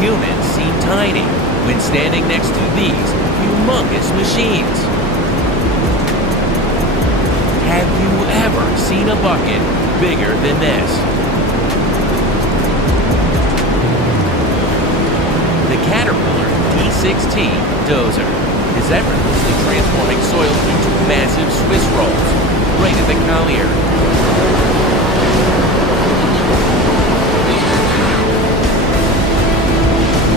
Humans seem tiny when standing next to these humongous machines. Have you ever seen a bucket bigger than this? The Caterpillar D6T dozer is effortlessly transforming soil into massive Swiss rolls right at the collier.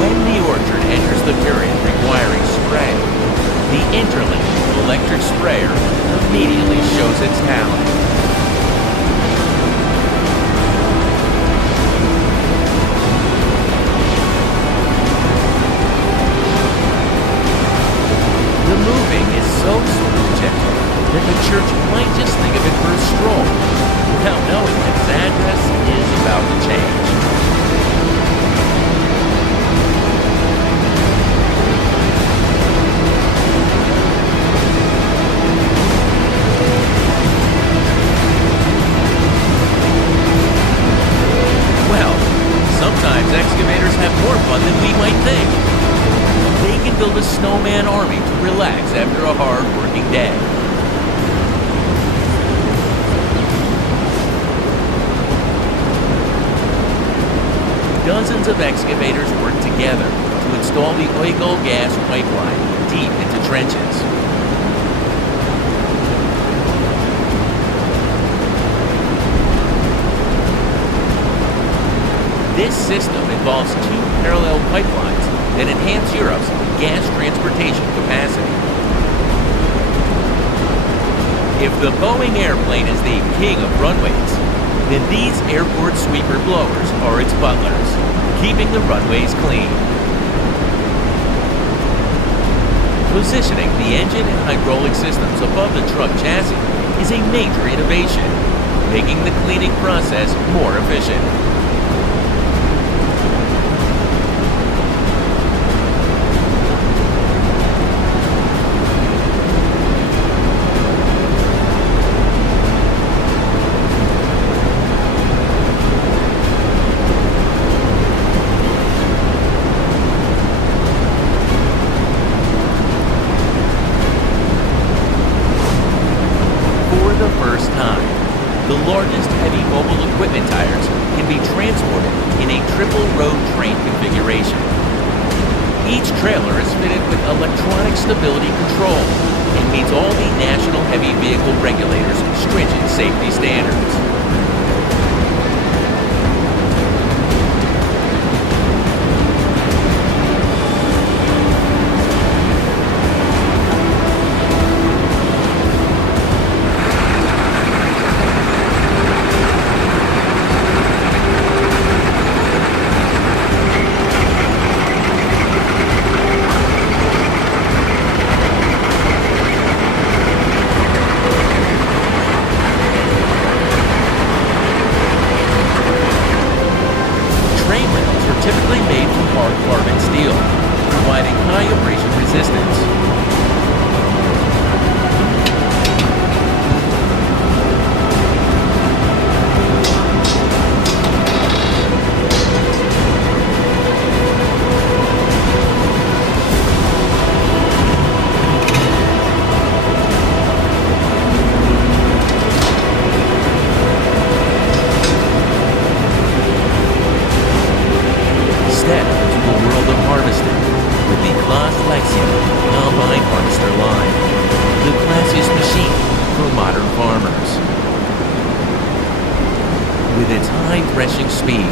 When the orchard enters the period requiring spray, the interlinked electric sprayer immediately shows its talent. The moving is so smooth and gentle that the church might just think of it for a stroll, without knowing that its address is about to change. Sometimes excavators have more fun than we might think. They can build a snowman army to relax after a hard working day. Dozens of excavators work together to install the oil gas pipeline deep into trenches. This system involves two parallel pipelines that enhance Europe's gas transportation capacity. If the Boeing airplane is the king of runways, then these airport sweeper blowers are its butlers, keeping the runways clean. Positioning the engine and hydraulic systems above the truck chassis is a major innovation, making the cleaning process more efficient. The largest heavy mobile equipment tires can be transported in a triple road train configuration. Each trailer is fitted with electronic stability control and meets all the National Heavy Vehicle Regulators' stringent safety standards. threshing speed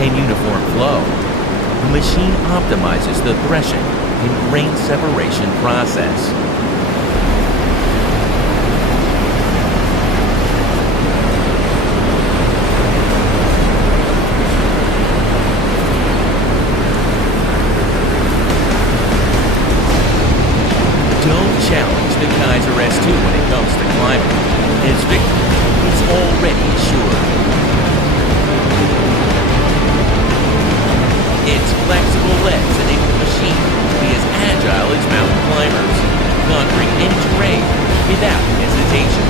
and uniform flow. The machine optimizes the threshing and grain separation process. Don't challenge the Kaiser S2 when it comes to climbing. Its victory is already assured. Its flexible legs enable the machine to be as agile as mountain climbers, conquering any terrain without hesitation.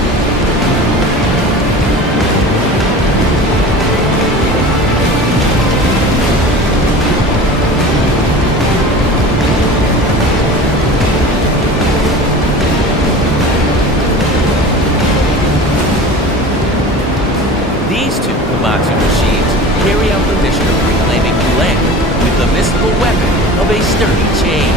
These two Komatsu machines carry out the mission of reclaiming the land with the mystical weapon of a sturdy chain.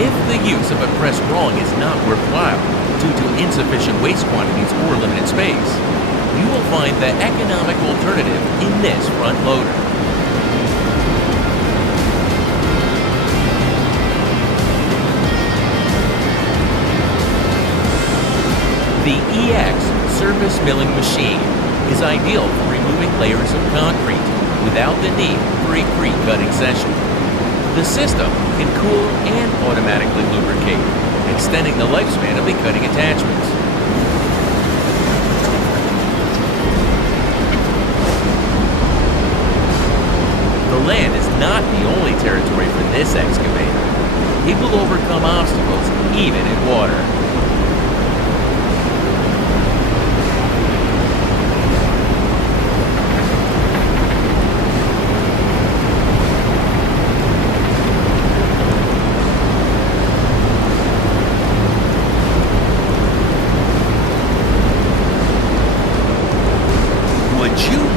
If the use of a press drawing is not worthwhile due to insufficient waste quantities or limited space, you will find the economic alternative in this front loader. The EX surface milling machine is ideal for removing layers of concrete without the need for a pre-cutting session. The system can cool and automatically lubricate, extending the lifespan of the cutting attachments. The land is not the only territory for this excavator. It will overcome obstacles even in water.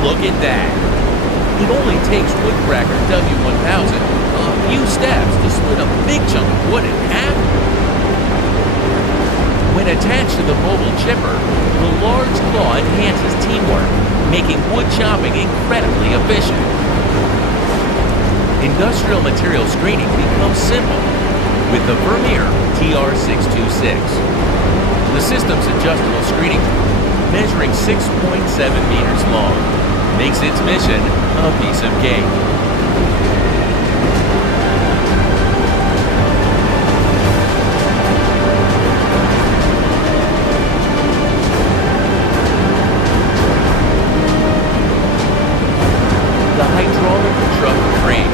Look at that! It only takes Woodcracker W1000 a few steps to split a big chunk of wood in half. When attached to the mobile chipper, the large claw enhances teamwork, making wood chopping incredibly efficient. Industrial material screening becomes simple with the Vermeer TR626. The system's adjustable screening tool, measuring 6.7 meters long, makes its mission a piece of cake. The hydraulic truck crane,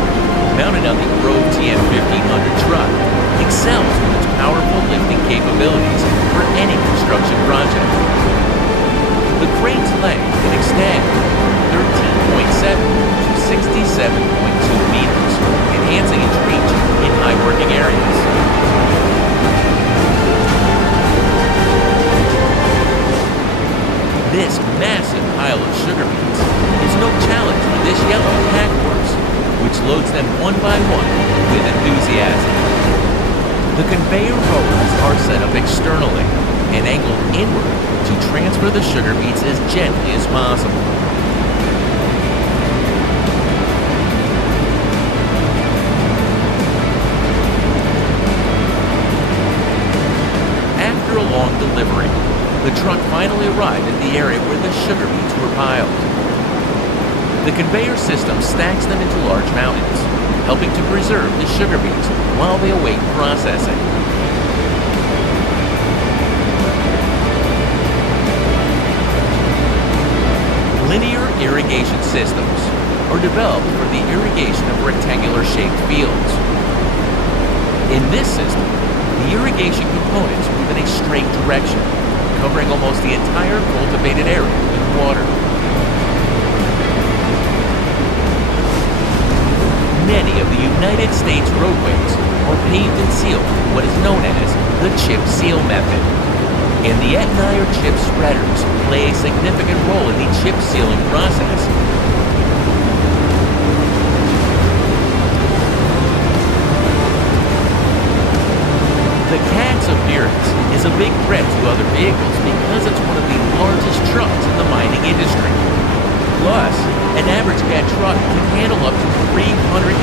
mounted on the Grove TN1500 truck, excels with its powerful lifting capabilities for any construction project. The crane's length can extend 13.7 to 67.2 meters, enhancing its reach in high working areas. This massive pile of sugar beets is no challenge for this yellow pack horse, which loads them one by one with enthusiasm. The conveyor rollers are set up externally and angled inward to transfer the sugar beets as gently as possible. After a long delivery, the truck finally arrived at the area where the sugar beets were piled. The conveyor system stacks them into large mountains, helping to preserve the sugar beets while they await processing. Linear irrigation systems are developed for the irrigation of rectangular-shaped fields. In this system, the irrigation components move in a straight direction, covering almost the entire cultivated area with water. Many of the United States roadways are paved and sealed in what is known as the chip seal method. And the Etnire chip spreaders play a significant role in the chip sealing process. The Cat's appearance is a big threat to other vehicles because it's one of the largest trucks in the mining industry. Plus, an average Cat truck can handle up to 360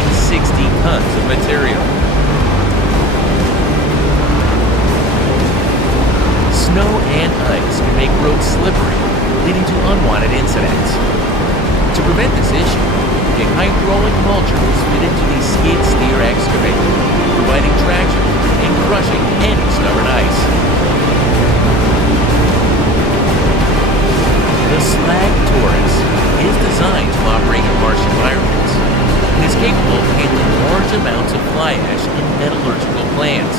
tons of material. Snow and ice can make roads slippery, leading to unwanted incidents. To prevent this issue, a hydraulic mulcher is fitted to the skid steer excavator, providing traction and crushing any stubborn ice. The Slag Taurus is designed to operate in harsh environments and is capable of handling large amounts of fly ash in metallurgical plants.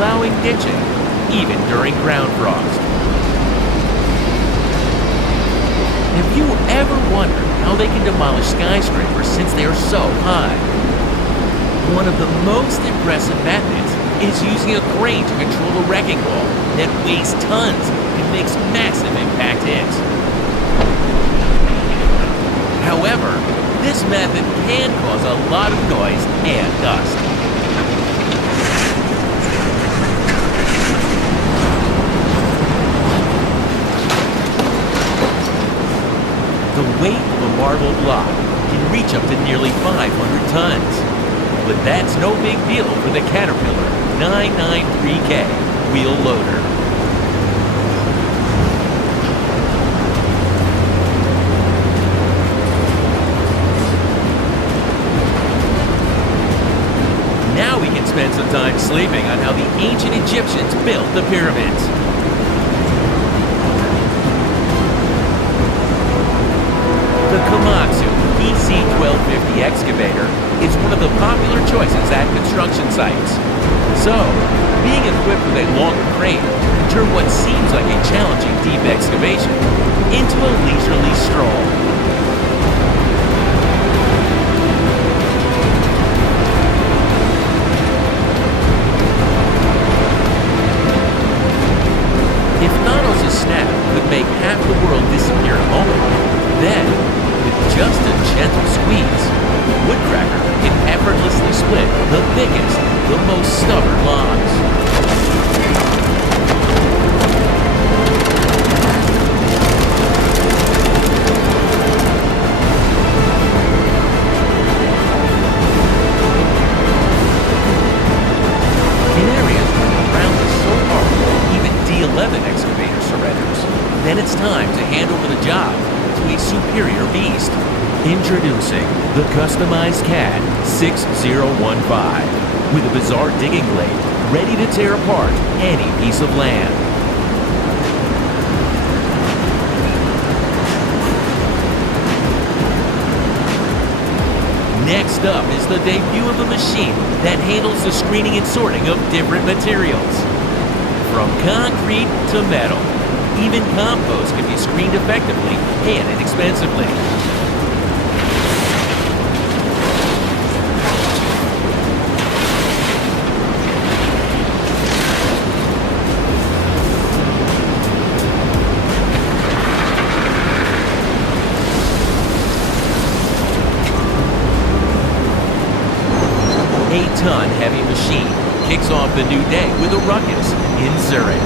Allowing ditching, even during ground frost. Have you ever wondered how they can demolish skyscrapers since they are so high? One of the most impressive methods is using a crane to control a wrecking ball that weighs tons and makes massive impact hits. However, this method can cause a lot of noise and dust. The weight of a marble block can reach up to nearly 500 tons. But that's no big deal for the Caterpillar 993K wheel loader. Now we can spend some time sleeping on how the ancient Egyptians built the pyramids. The Komatsu PC-1250 excavator is one of the popular choices at construction sites. So, being equipped with a longer crane can turn what seems like a challenging deep excavation into a leisurely stroll. If Thanos' snap could make half the world disappear in a moment, then, with just a gentle squeeze, a woodcracker can effortlessly split the biggest, the most stubborn logs. In areas where the ground is so hard, even D11 excavator surrenders, then it's time to hand over the job to a superior beast. Introducing the customized CAT 6015 with a bizarre digging blade ready to tear apart any piece of land. Next up is the debut of a machine that handles the screening and sorting of different materials. From concrete to metal, even compost can be screened effectively and inexpensively. A ton-heavy machine kicks off the new day with a ruckus in Zurich.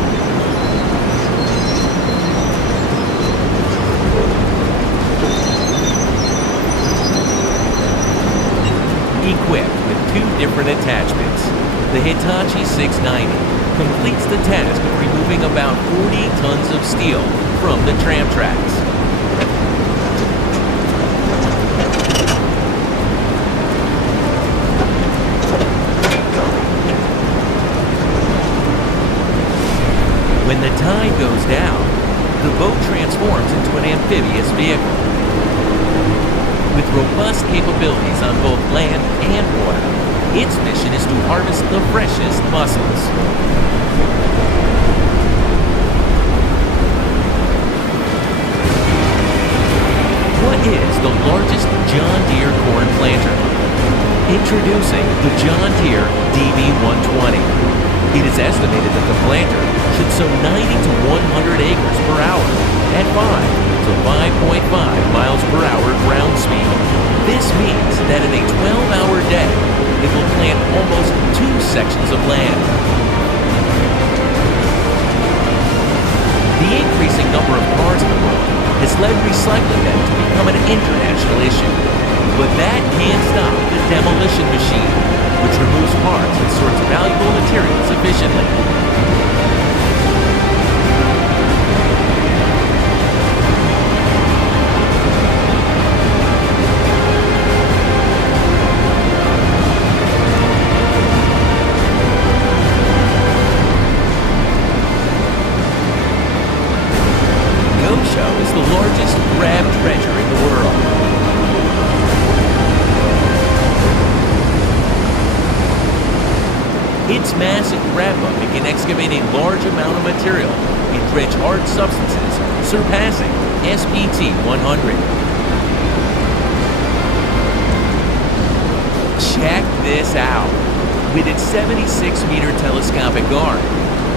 different attachments. The Hitachi 690 completes the task of removing about 40 tons of steel from the tram tracks. When the tide goes down, the boat transforms into an amphibious vehicle. With robust capabilities on both land and water, its mission is to harvest the freshest mussels. What is the largest John Deere corn planter? Introducing the John Deere DB120. It is estimated that the planter should sow 90 to 100 acres per hour at 5 to 5.5 miles per hour ground speed. This means that in a 12-hour day, it will plant almost 2 sections of land. The increasing number of cars in the world has led recycling them to become an international issue. But that can't stop the demolition machine, which removes parts and sorts valuable materials efficiently. Is the largest crab treasure in the world. Its massive crab bucket can excavate a large amount of material and dredge hard substances, surpassing SPT 100. Check this out. With its 76-meter telescopic arm,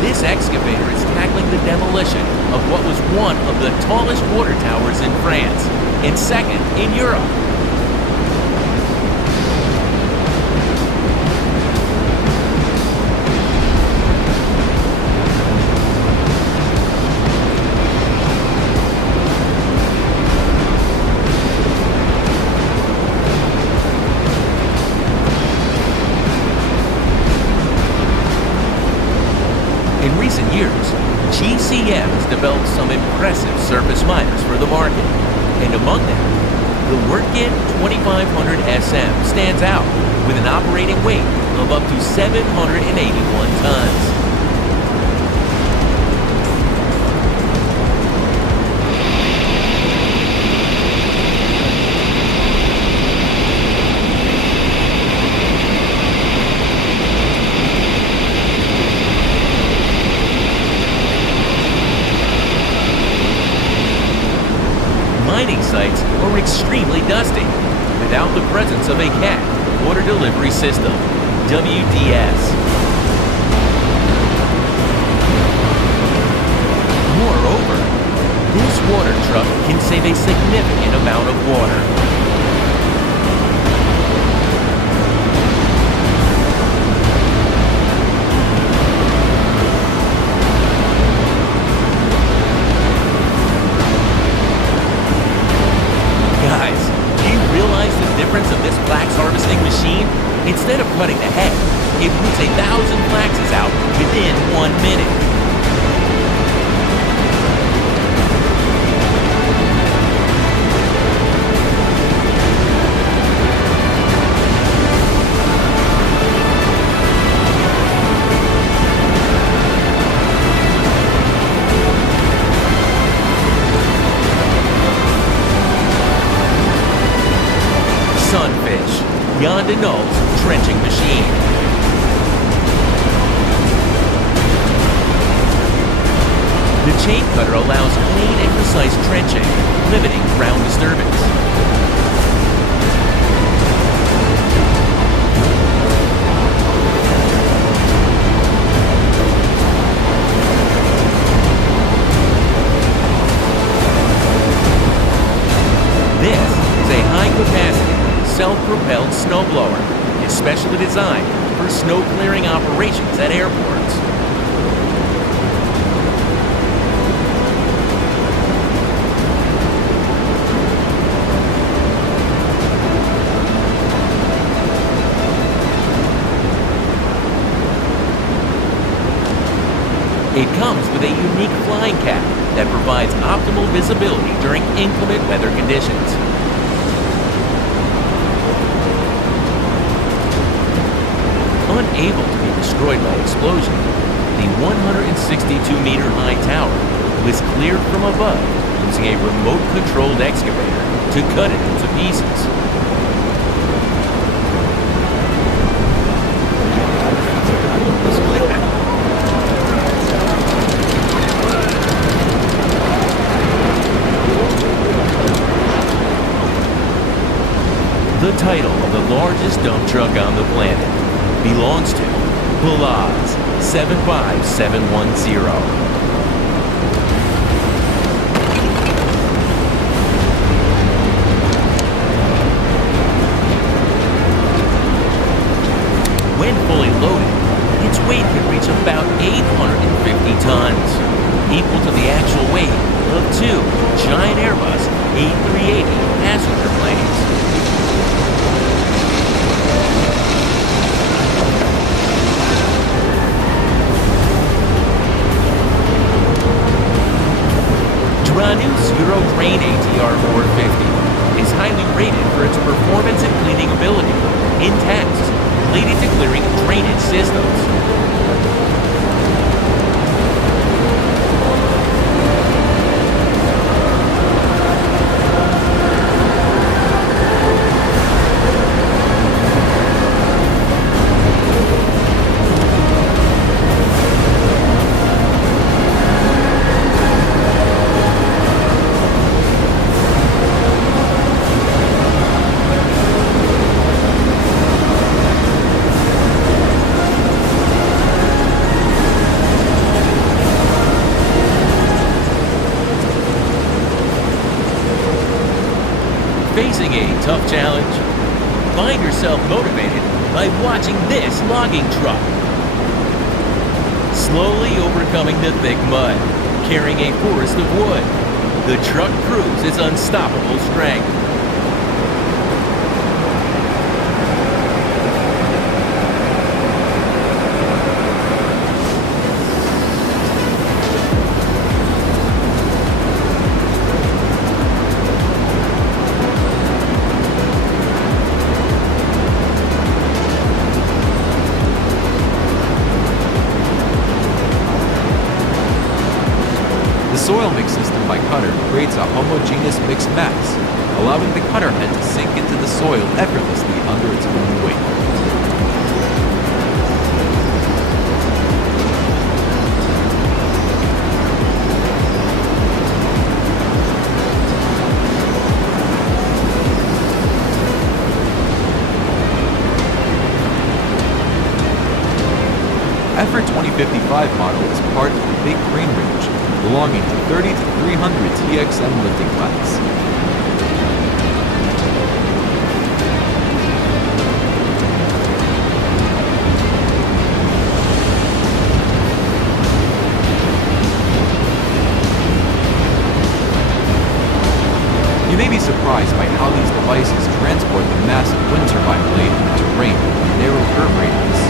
this excavator is tackling the demolition of what was one of the tallest water towers in France and second in Europe. In recent years, GCM has developed some impressive surface miners for the market, and among them, the Wirtgen 2500 SM stands out with an operating weight of up to 781 tons. Mining sites are extremely dusty without the presence of a CAT, Water Delivery System, WDS. Moreover, this water truck can save a significant amount of water. Guys, do you realize the difference of this flax harvesting machine? Instead of cutting the head, it roots 1,000 flaxes out within 1 minute. Sunfish, Yonda Knoll's trenching machine. The chain cutter allows clean and precise trenching, limiting ground disturbance. This is a high-capacity, self-propelled snowblower, especially designed for snow clearing operations at airports. pine cap that provides optimal visibility during inclement weather conditions. Unable to be destroyed by explosion, the 162-meter-high tower was cleared from above using a remote-controlled excavator to cut it into pieces. The title of the largest dump truck on the planet belongs to Bulaz 75710. When fully loaded, its weight can reach about 850 tons, equal to the actual weight of two giant Airbus A380 passenger planes. Dranu's Zero Crane ATR 450 is highly rated for its performance and cleaning ability in tasks related to clearing drainage systems. Facing a tough challenge? Find yourself motivated by watching this logging truck. Slowly overcoming the thick mud, carrying a forest of wood, the truck proves its unstoppable strength. The soil mix system by cutter creates a homogeneous mixed mass, allowing the cutter head to sink into the soil effortlessly under its own weight. Effort 2055 model is part of the big crane range, belonging to 30 to 300 TXM lifting class. You may be surprised by how these devices transport the massive wind turbine blade in the terrain with a narrow curve radius.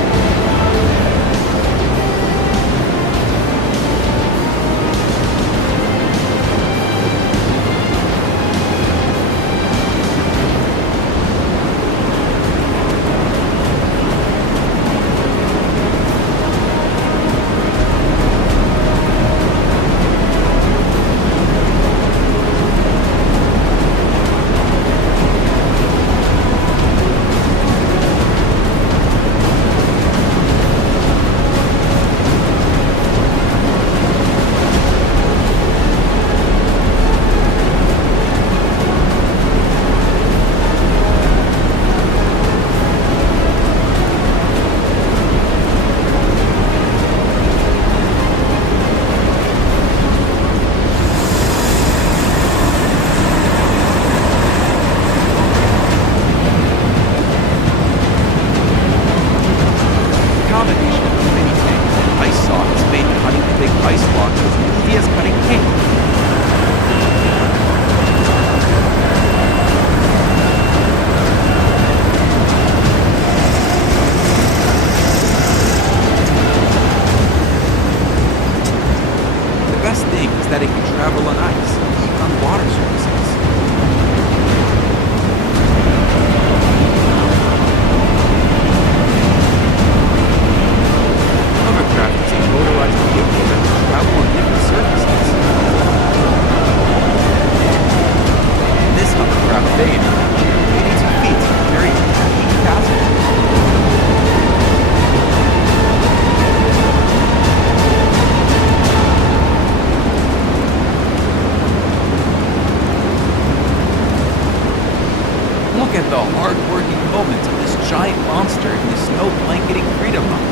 the hard-working moments of this giant monster in the snow blanketing freedom line.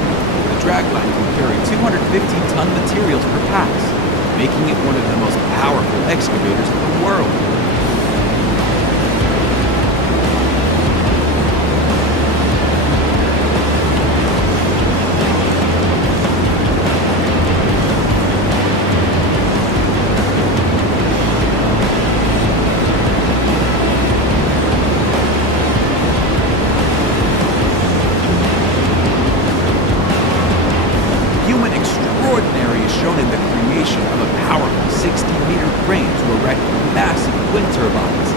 The dragline can carry 215-ton materials per pass, making it one of the most powerful excavators in the world. Extraordinary is shown in the creation of a powerful 60-meter crane to erect massive wind turbines.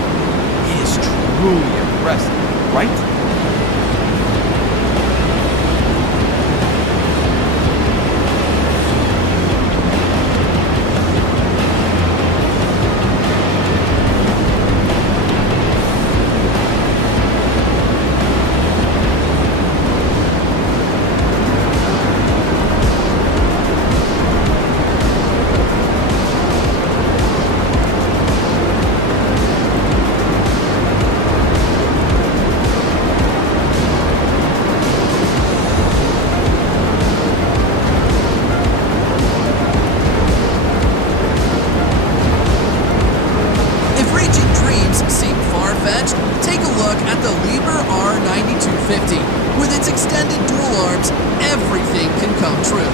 It is truly impressive, right? Seem far-fetched? Take a look at the Liebherr R9250. With its extended dual arms, everything can come true.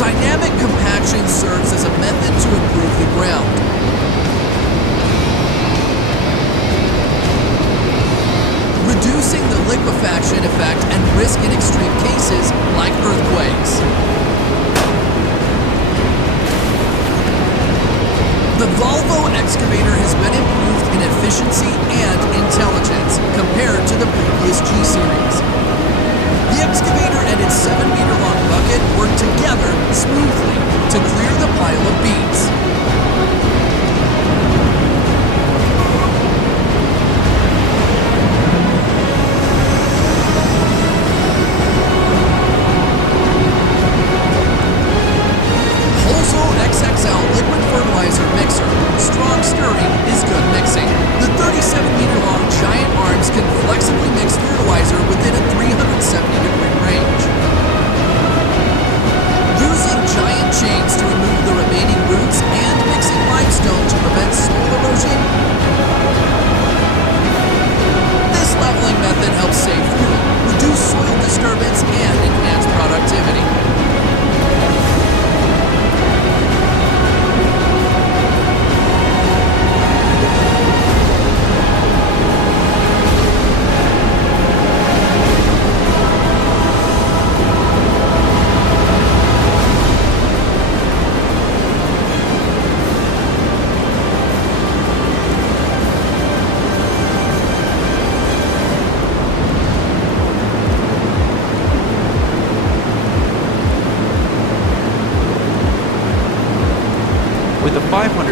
Dynamic compaction serves as a method to improve the ground. Reducing the liquefaction effect and risk in extreme cases like earthquakes. The Volvo excavator has been improved in efficiency and intelligence compared to the previous G-Series. The excavator and its 7-meter-long bucket work together smoothly to clear the pile of beets. XXL liquid fertilizer mixer. Strong stirring is good mixing. The 37-meter-long giant arms can flexibly mix fertilizer within a 370-degree range. Using giant chains to remove the remaining roots and mixing limestone to prevent soil erosion. This leveling method helps save fuel, reduce soil disturbance, and enhance productivity. With a 540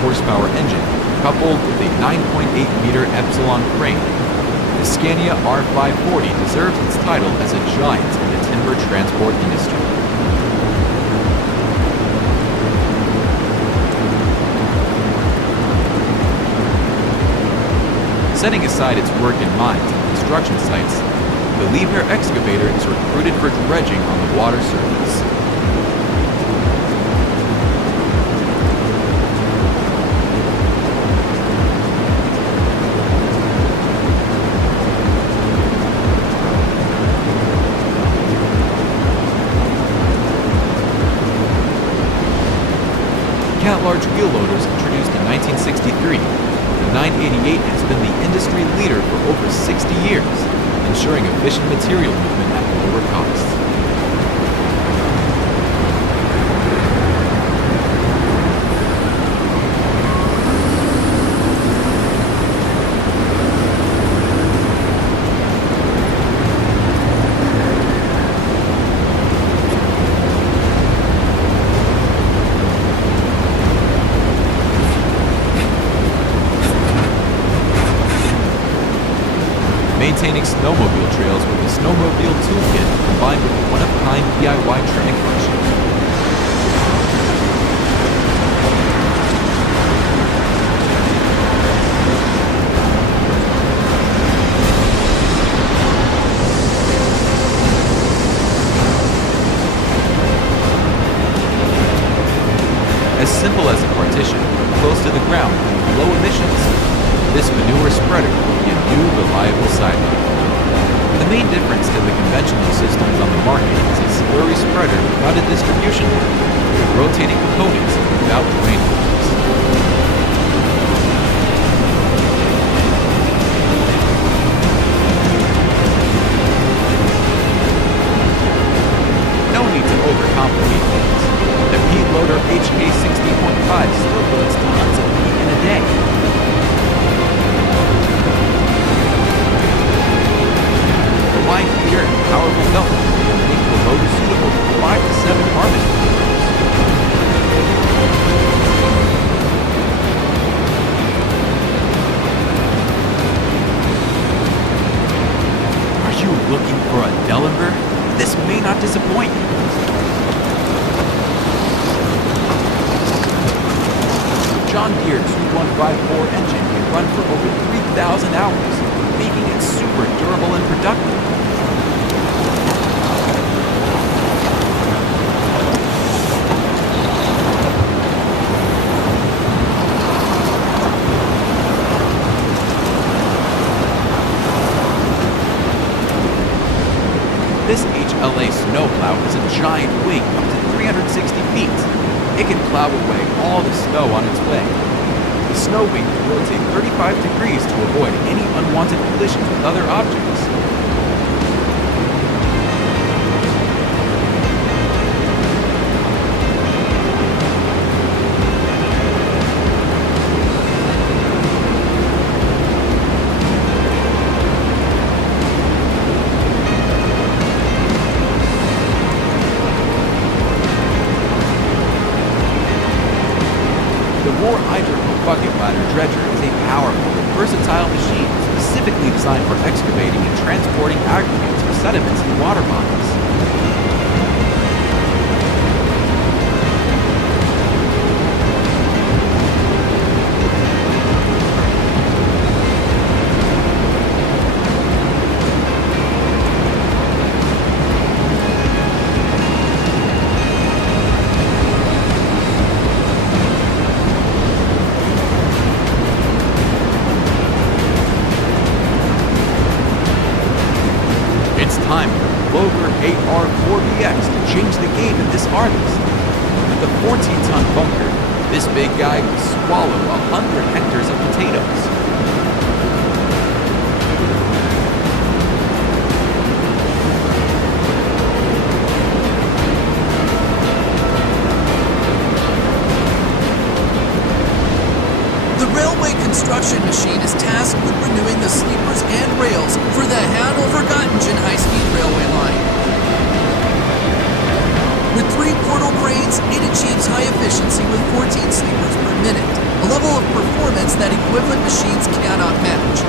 horsepower engine, coupled with a 9.8-meter Epsilon crane, the Scania R540 deserves its title as a giant in the timber transport industry. Setting aside its work in mines and construction sites, the Liebherr excavator is recruited for dredging on the water surface. Cat-large wheel loaders introduced in 1963, the 988 has been the industry leader for over 60 years, ensuring efficient material movement at lower costs. maintaining snowmobile trails with a snowmobile toolkit combined with a one-of-a-kind DIY trimming function. As simple as a partition, close to the ground, with low emissions, this manure spreader will be a new, reliable sidewalk. The main difference to the conventional systems on the market is a slurry spreader without a distribution line, with rotating components and without drain hoses. No need to overcomplicate things. The peat loader HK60.5 still loads tons of peat in a day. The wide feeder and powerful belt make the loader suitable for 5 to 7 harvest vehicles. Are you looking for a Dellinger? This may not disappoint you. John Deere 2154 engine can run for over 3,000 hours, making it super durable and productive. This HLA snowplow has a giant wing up to 360 feet. It can plow away all the snow on its way. The snow wing can rotate 35 degrees to avoid any unwanted collisions with other objects. The War Hydro Bucket Ladder Dredger is a powerful and versatile machine specifically designed for excavating and transporting aggregates or sediments in water bodies. It's time for the Clover AR4BX to change the game in this harvest. With a 14-ton bunker, this big guy will swallow 100 hectares of potatoes. The railway construction machine is tasked with renewing the sleepers and rails for the Hanover-Göttingen high-speed railway line. With 3 portal cranes, it achieves high efficiency with 14 sleepers per minute, a level of performance that equivalent machines cannot match.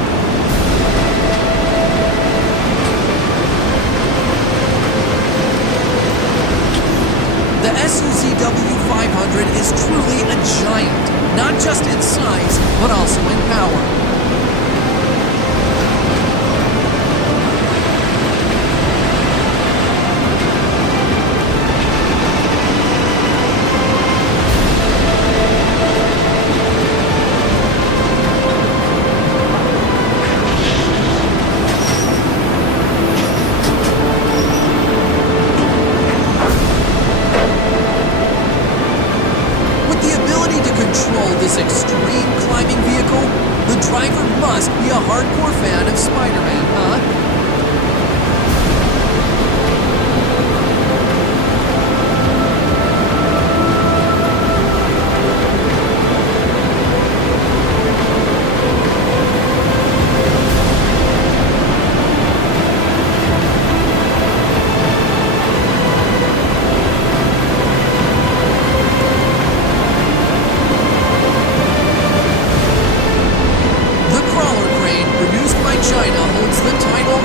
The SUZW 500 is truly a giant, not just in size, but also in power. Control this extreme climbing vehicle, the driver must be a hardcore fan of Spider-Man, huh? China holds the title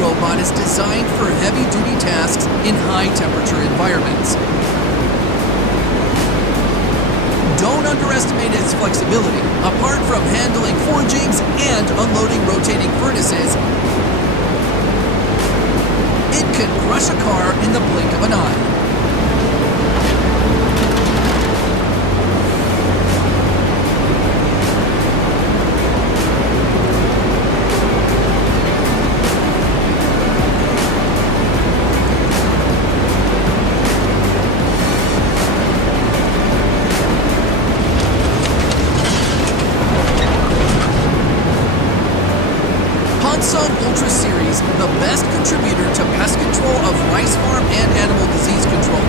robot is designed for heavy-duty tasks in high-temperature environments. Don't underestimate its flexibility. Apart from handling forgings and unloading rotating furnaces, it can crush a car in the blink of an eye. Ultra Series, the best contributor to pest control of rice farm and animal disease control.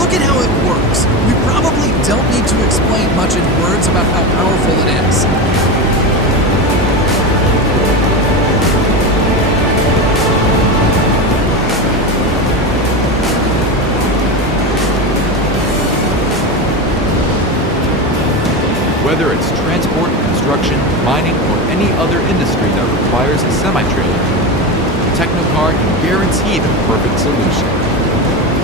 Look at how it works. We probably don't need to explain much in words about how powerful it is. Whether it's transport, construction, mining, or any other industry that requires a semi-trailer, the Technocar can guarantee the perfect solution.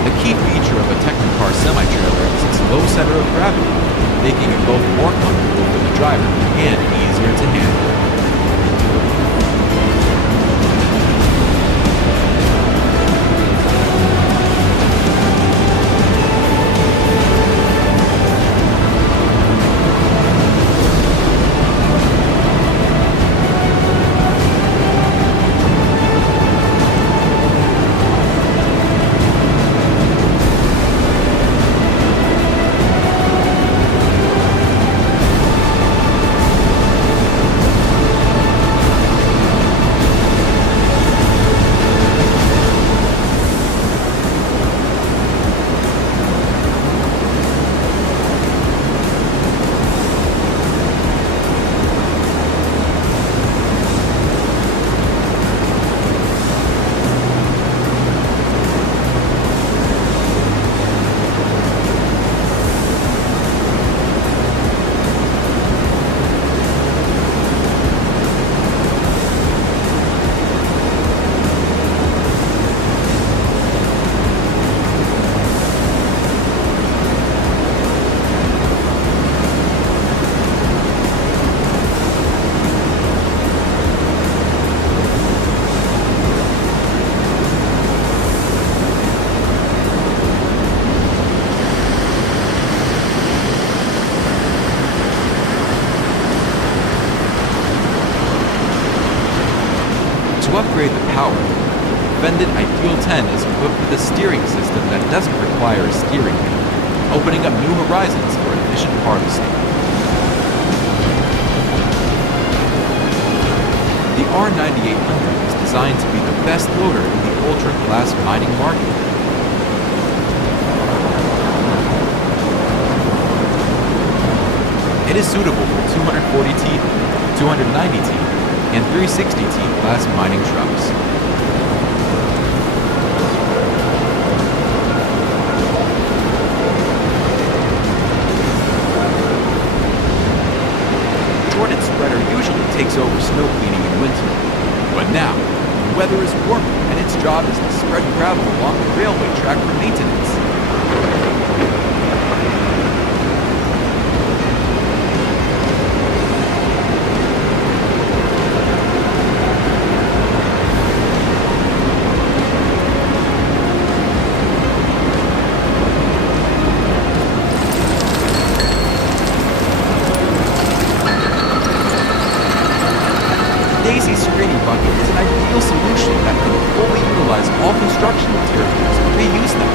The key feature of a Technocar semi-trailer is its low center of gravity, making it both more comfortable for the driver and easier to handle. To upgrade the power, the Fendit Ideal 10 is equipped with a steering system that doesn't require a steering wheel, opening up new horizons for efficient harvesting. The R9800 is designed to be the best loader in the ultra-class mining market. It is suitable for 240 teeth, 290 teeth, and 360 teeth class mining trucks. Shorted spreader usually takes over snow cleaning in winter, but now the weather is warmer and its job is to spread gravel along the railway track for maintenance. Bucket is an ideal solution that can fully utilize all construction materials and reuse them.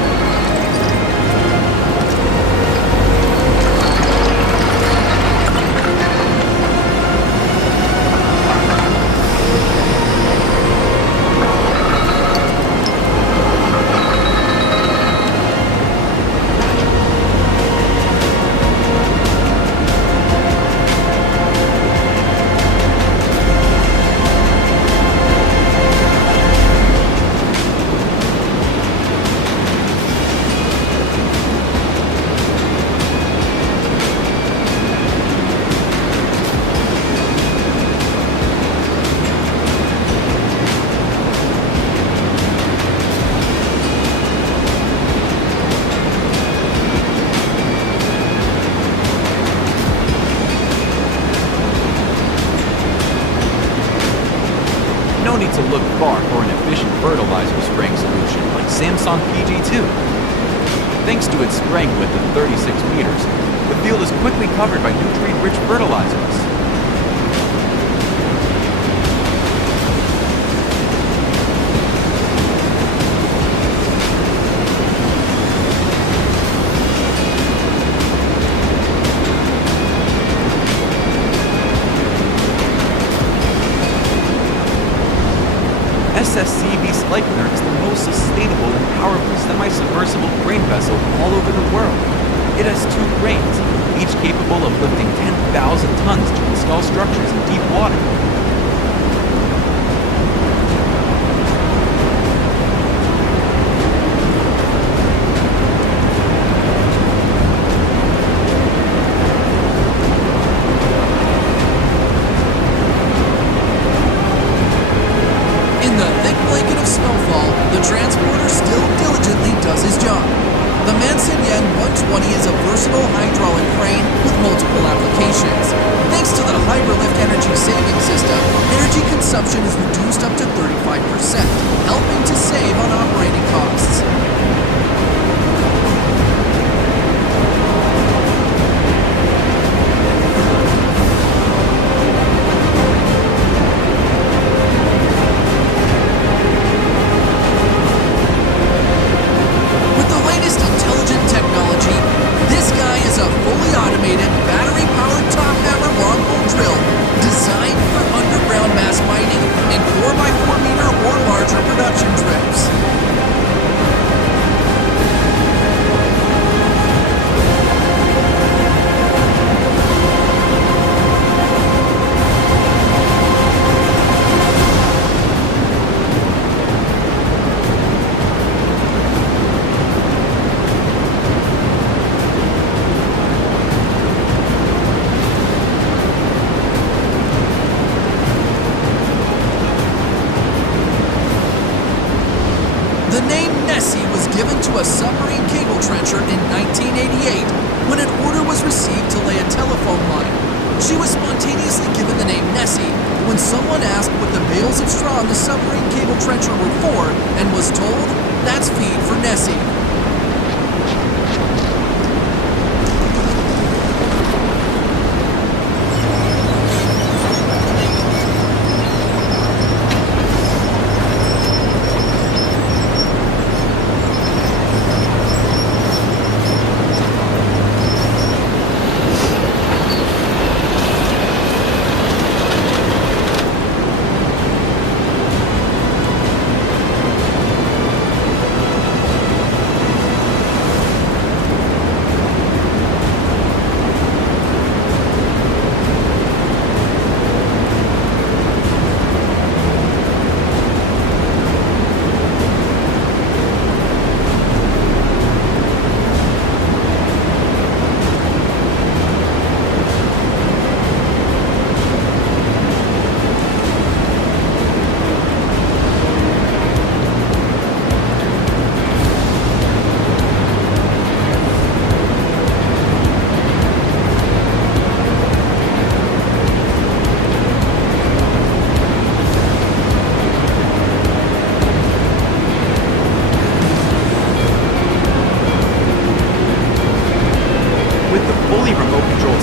to look far for an efficient fertilizer spraying solution like Samsung PG2. Thanks to its spraying width of 36 meters, the field is quickly covered by nutrient-rich fertilizers. SSCV Sleipner is the most sustainable and powerful semi-submersible crane vessel all over the world. It has 2 cranes, each capable of lifting 10,000 tons to install structures in deep water. In the thick blanket of snowfall, the transporter still diligently does his job. The Mansinyan 120 is a versatile hydraulic crane with multiple applications. Thanks to the Hyperlift energy saving system, energy consumption is reduced up to 35%, helping to save on operating costs. With the latest intelligent technology, this guy is a fully automated, battery-powered top hammer long-hole drill designed for underground mass mining and 4x4 meter or larger production trips. The name Nessie was given to a submarine cable trencher in 1988 when an order was received to lay a telephone line. She was spontaneously given the name Nessie when someone asked what the bales of straw in the submarine cable trencher were for and was told, "That's feed for Nessie."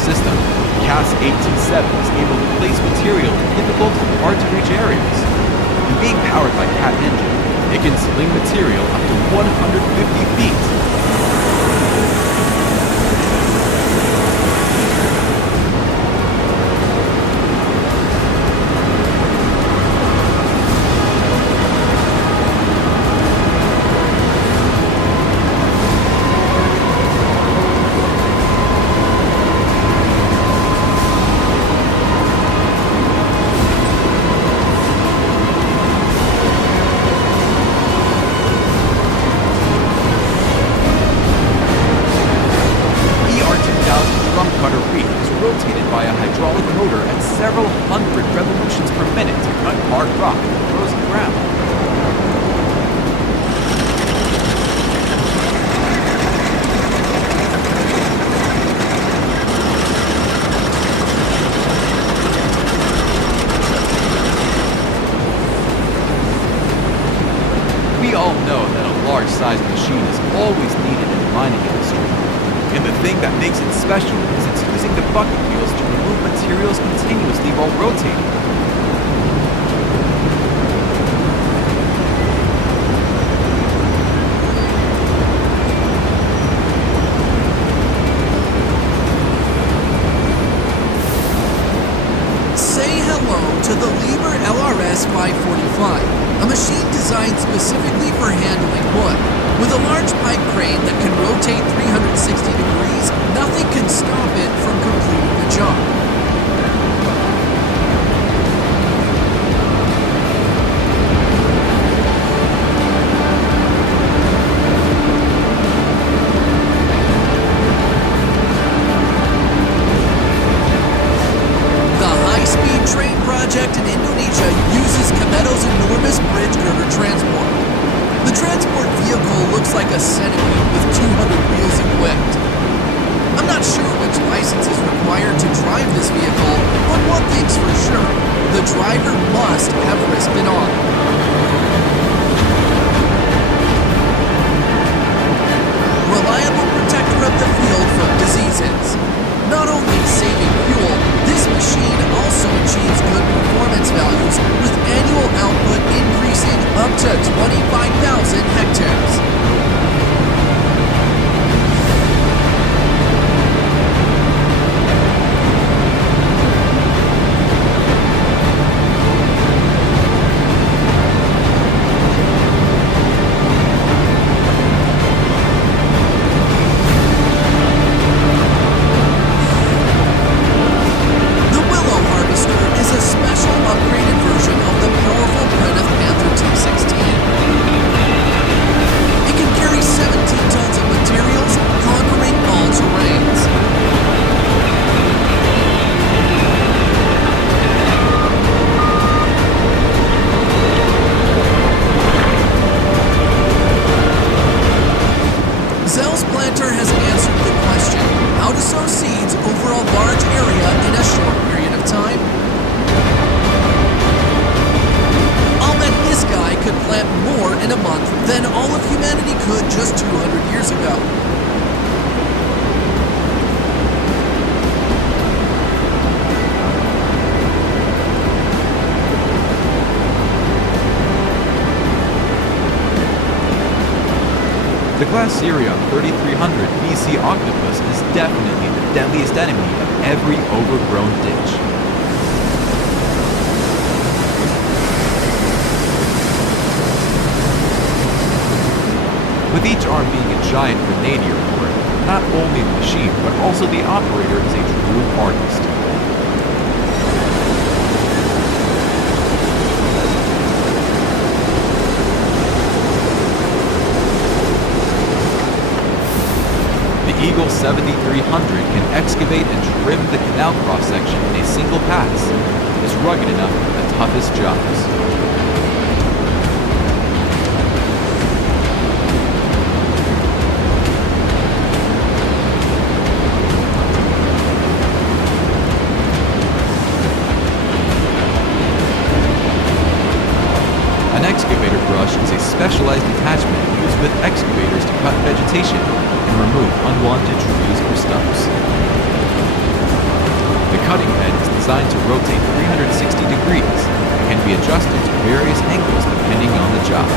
system, CAS 827 is able to place material in difficult and hard-to-reach areas. And being powered by Cat engine, it can sling material up to 150 feet. Cutter reef is rotated by a hydraulic motor at several hundred revolutions per minute to cut hard rock and frozen ground. makes it special is it's using the bucket wheels to remove materials continuously while rotating. Say hello to the Liebherr LRS 545, a machine designed specifically for handling wood. With a large pipe crane that can rotate 360 degrees, nothing can stop it from completing the job. The high-speed train project in Indonesia uses Kameto's enormous bridge girder transport. The transport vehicle looks like a centipede with 200 wheels equipped. I'm not sure which license is required to drive this vehicle, but one thing's for sure, the driver must have risked it on. Reliable protector of the field from diseases. Not only saving fuel, this machine also achieves good performance values, with annual output increasing up to 25,000 hectares. The glass Sirion 3300 BC Octopus is definitely the deadliest enemy of every overgrown ditch. With each arm being a giant grenadier board, not only the machine but also the operator is a true artist. The Eagle 7300 can excavate and trim the canal cross-section in a single pass. It's rugged enough for the toughest jobs. An excavator brush is a specialized attachment used with excavators to cut vegetation and remove unwanted trees or stumps. The cutting bed is designed to rotate 360 degrees and can be adjusted to various angles depending on the job.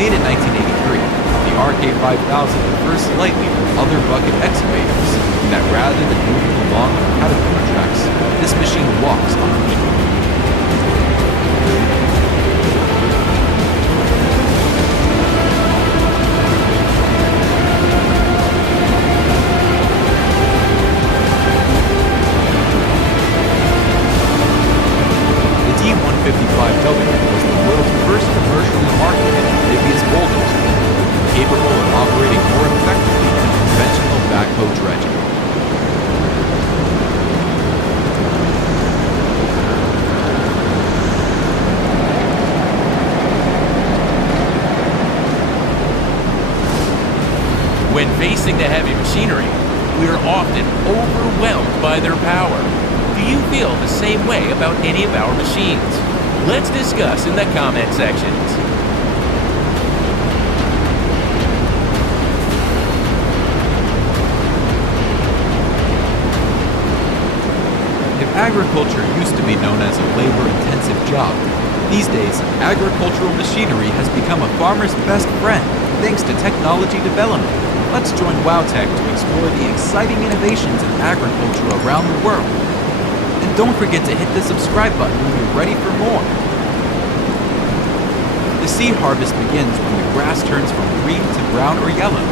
Made in 1983, the RK5000 differs slightly from other bucket excavators in that rather than moving along on caterpillar tracks, this machine walks on feet. The D155W was the world's first commercially marketed amphibious bulldozer, capable of operating more effectively than conventional backhoe dredging. When facing the heavy machinery, we are often overwhelmed by by their power. Do you feel the same way about any of our machines? Let's discuss in the comment sections. If agriculture used to be known as a labor-intensive job, these days, agricultural machinery has become a farmer's best friend thanks to technology development. Let's join WowTech to explore the exciting innovations in agriculture around the world. And don't forget to hit the subscribe button when you're ready for more. The seed harvest begins when the grass turns from green to brown or yellow.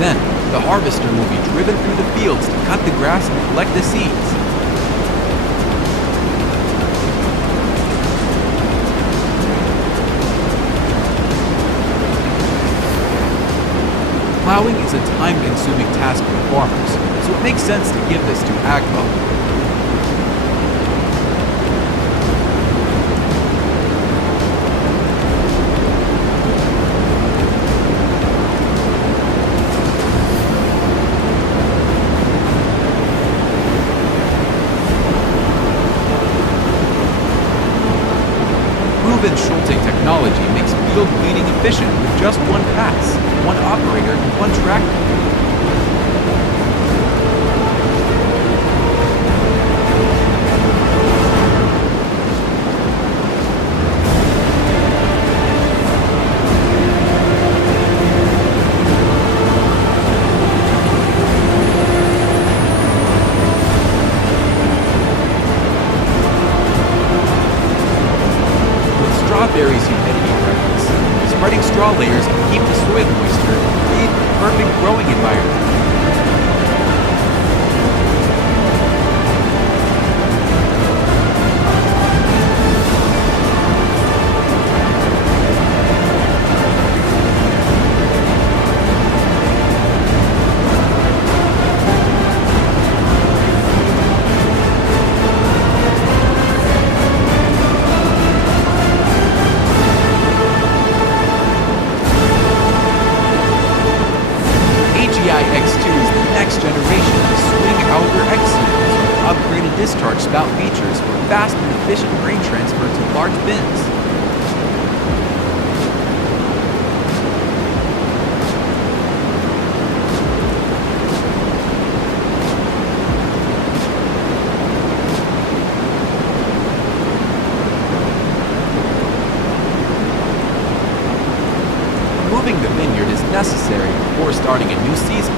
Then, the harvester will be driven through the fields to cut the grass and collect the seeds. Plowing is a time-consuming task for farmers, so it makes sense to give this to AgMo. Proven Schulting technology makes field weeding efficient with just one pass, one operator, and one tractor. Strawberries humidity preference. Spreading straw layers can keep the soil moisture and create the perfect growing environment. X2 is the next generation of swing auger X series with upgraded discharge spout features for fast and efficient grain transfer to large bins. Moving the vineyard is necessary before starting a new season.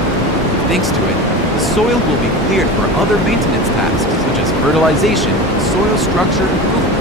Thanks to it, the soil will be cleared for other maintenance tasks such as fertilization and soil structure improvement.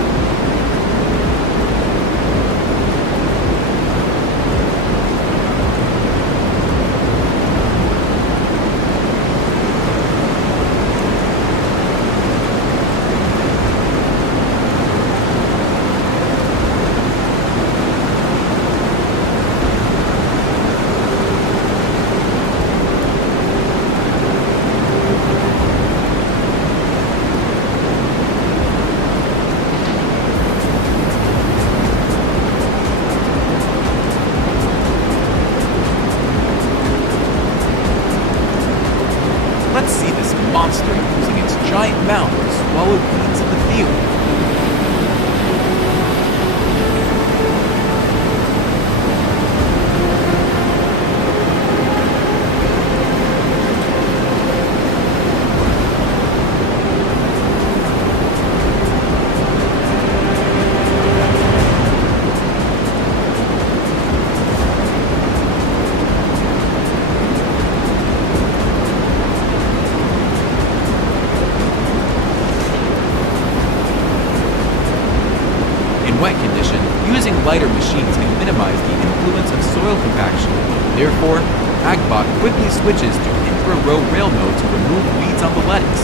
Let's see this monster using its giant mouth to swallow weeds in the field. Wet condition, using lighter machines can minimize the influence of soil compaction. Therefore, AgBot quickly switches to infra-row rail mode to remove weeds on the lettuce.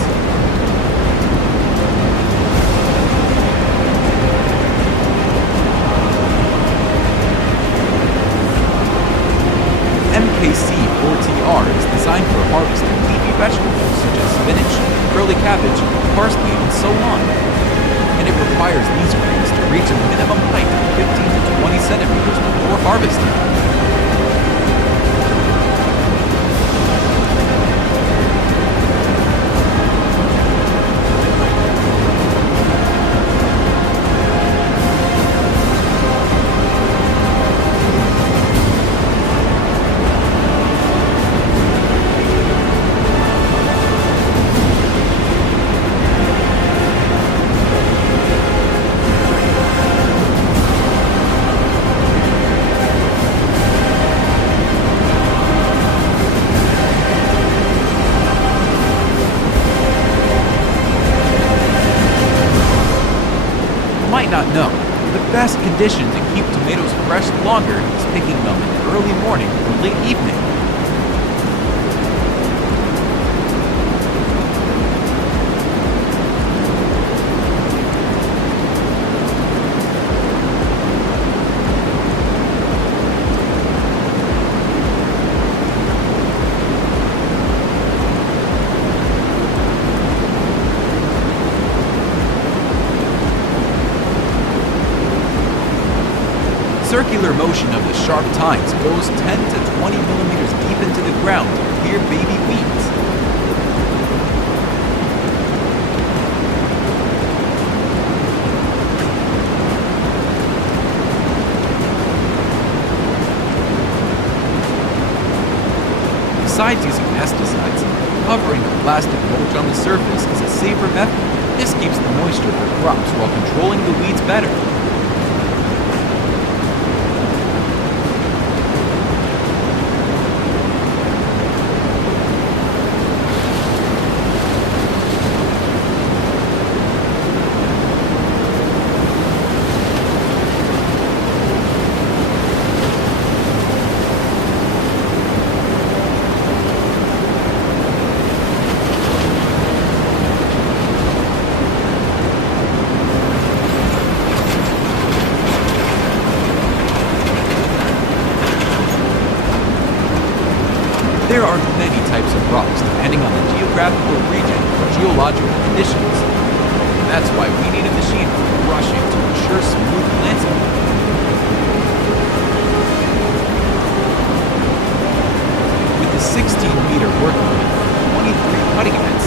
MKC4TR is designed for harvesting leafy vegetables such as spinach, curly cabbage, parsley, and so on. And it requires these grains to reach a minimum height of 15 to 20 centimeters before harvesting. best condition to keep tomatoes fresh longer is picking them in the early morning or late evening. Circular motion of the sharp tines goes 10 to 20 millimeters deep into the ground to clear baby weeds. Besides using pesticides, covering the plastic mulch on the surface is a safer method. This keeps the moisture for crops while controlling the weeds better. There are many types of rocks depending on the geographical region or geological conditions. And that's why we need a machine for crushing to ensure smooth planting. With the 16-meter working width and 23 cutting heads,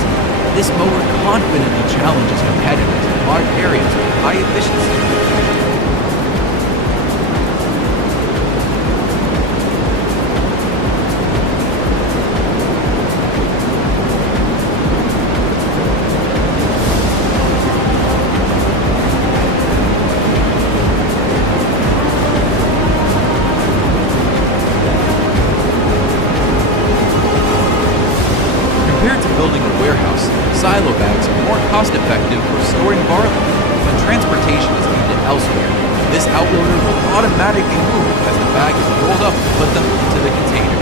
this mower confidently challenges competitors in large areas with high efficiency. Compared to building a warehouse, silo bags are more cost-effective for storing barley. When transportation is needed elsewhere, this outloader will automatically move as the bag is rolled up and put them into the container.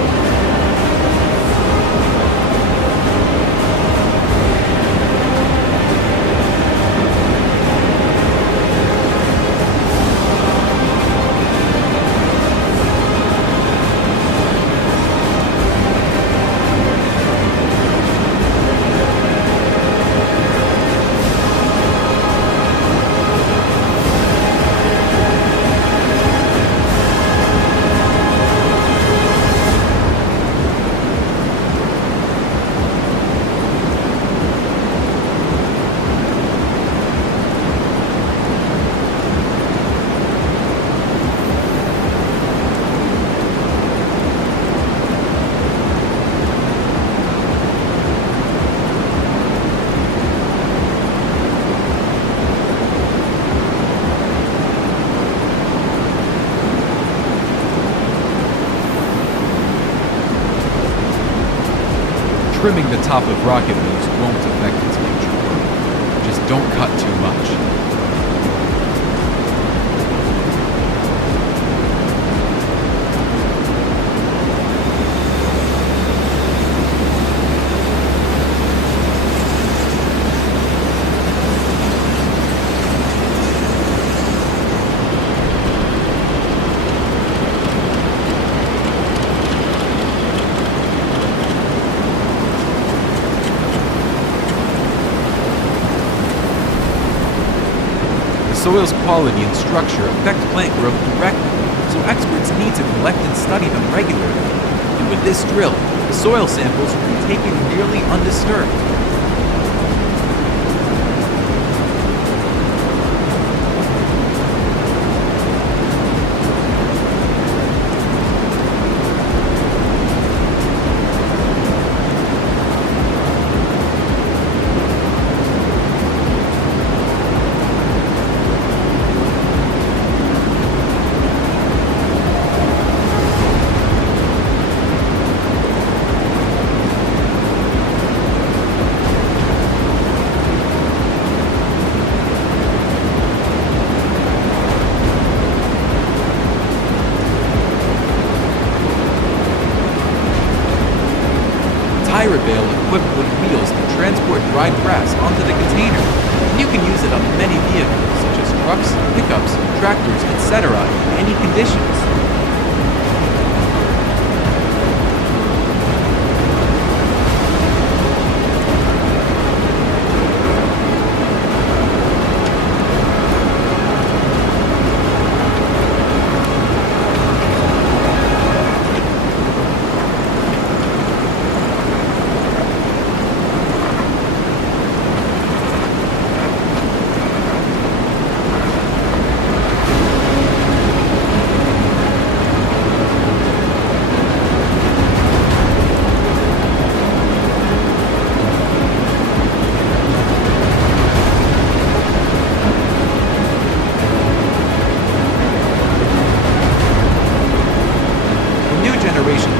Trimming the top of rocket moves won't affect its future growth. Just don't cut too much. Soil's quality and structure affect plant growth directly, so experts need to collect and study them regularly. And with this drill, the soil samples will be taken nearly undisturbed. onto the container. And you can use it on many vehicles, such as trucks, pickups, tractors, etc., in any conditions.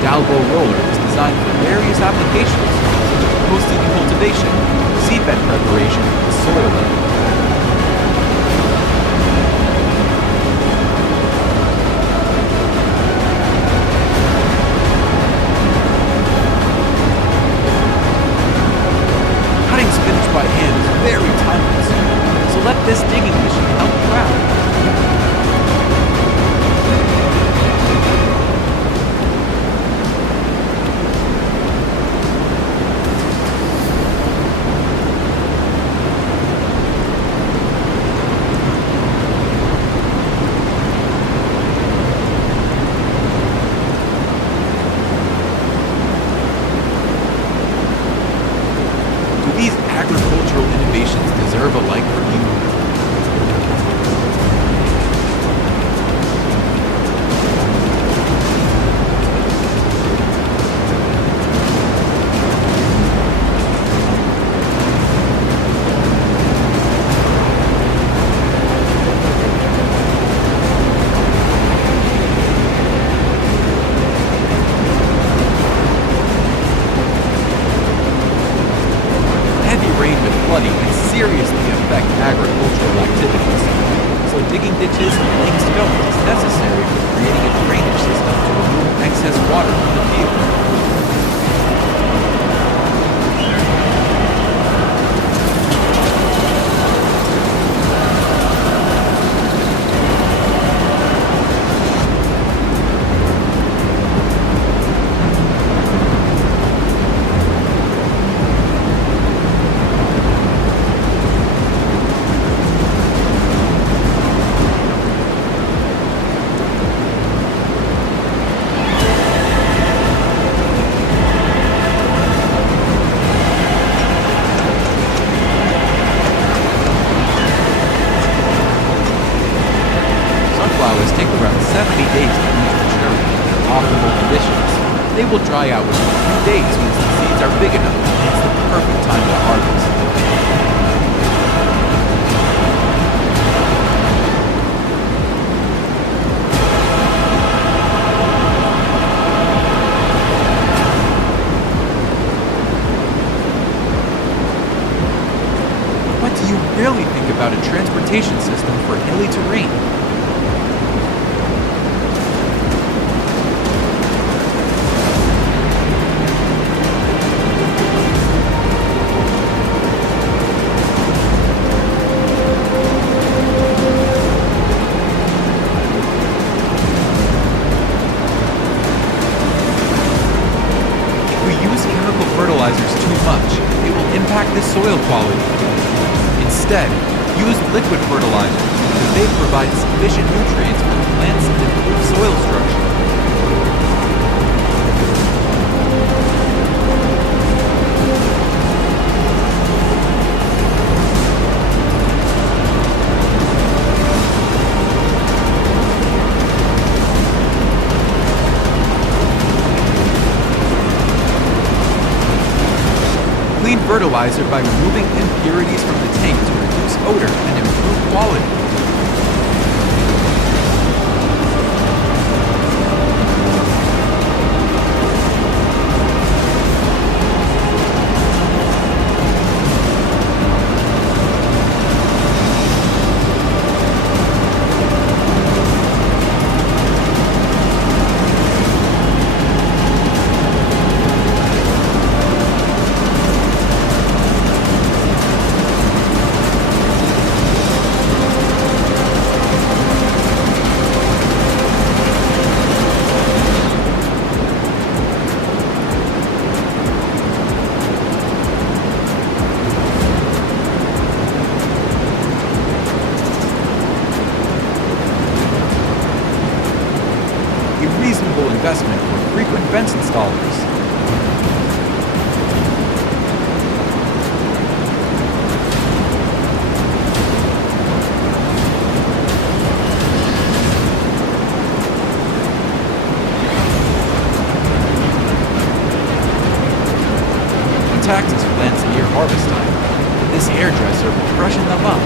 Dalbo roller is designed for various applications, such as post-seeding cultivation, seedbed preparation, and soil level. Cutting spinach by hand is very time-consuming, so let this digging machine help you out. These agricultural innovations deserve a like from you. Flooding can seriously affect agricultural activities, so digging ditches and laying stones is necessary for creating a drainage system to remove excess water from the field. Take around 70 days to reach maturity in optimal conditions. They will dry out within a few days once the seeds are big enough, and it's the perfect time to harvest. What do you really think about a transportation system for hilly terrain? Fertilizers too much, it will impact the soil quality. Instead, use liquid fertilizers because they provide sufficient nutrients for the plants and improve soil structure. Clean fertilizer by removing impurities from the tank to reduce odor and improve quality. investment for frequent fence installers. Taxes plants near harvest time, but this hairdresser will freshen them up.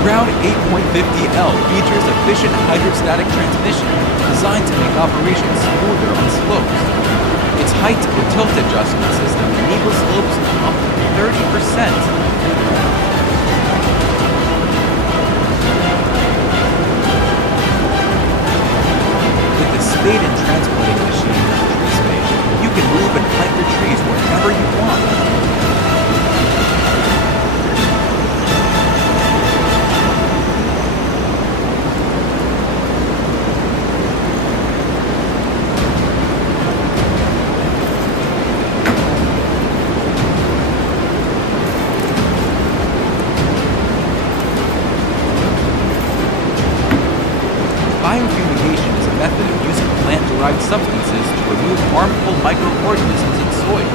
Round 8.50L features efficient hydrostatic transmission designed to make operations smoother on slopes. Its height or tilt adjustment system enables slopes up to 30%. With the spade and transplanting machine and tree spade, you can move and plant your trees wherever you want. Biofumigation is a method of using plant-derived substances to remove harmful microorganisms in soil.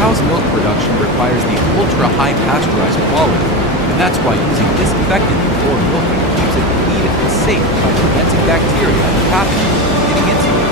Cow's milk production requires the ultra-high pasteurized quality, and that's why using disinfectant before milking keeps it clean and safe by preventing bacteria and pathogens from getting into it.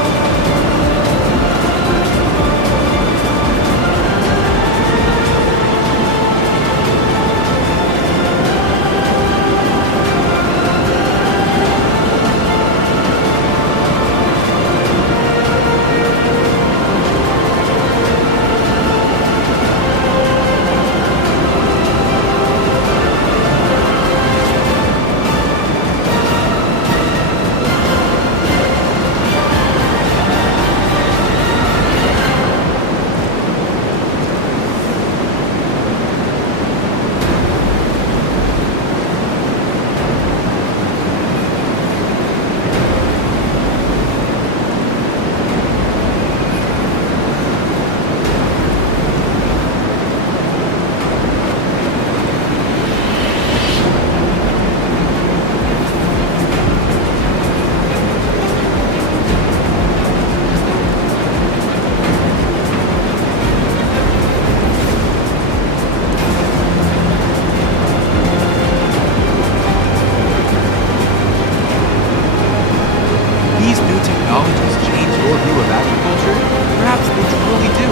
These new technologies change your view of agriculture? Perhaps they truly do,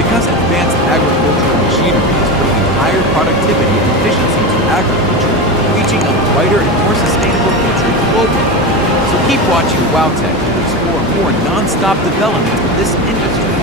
because advanced agricultural machinery is bringing higher productivity and efficiency to agriculture, reaching a brighter and more sustainable future globally. So keep watching WowTech to explore more non-stop development in this industry.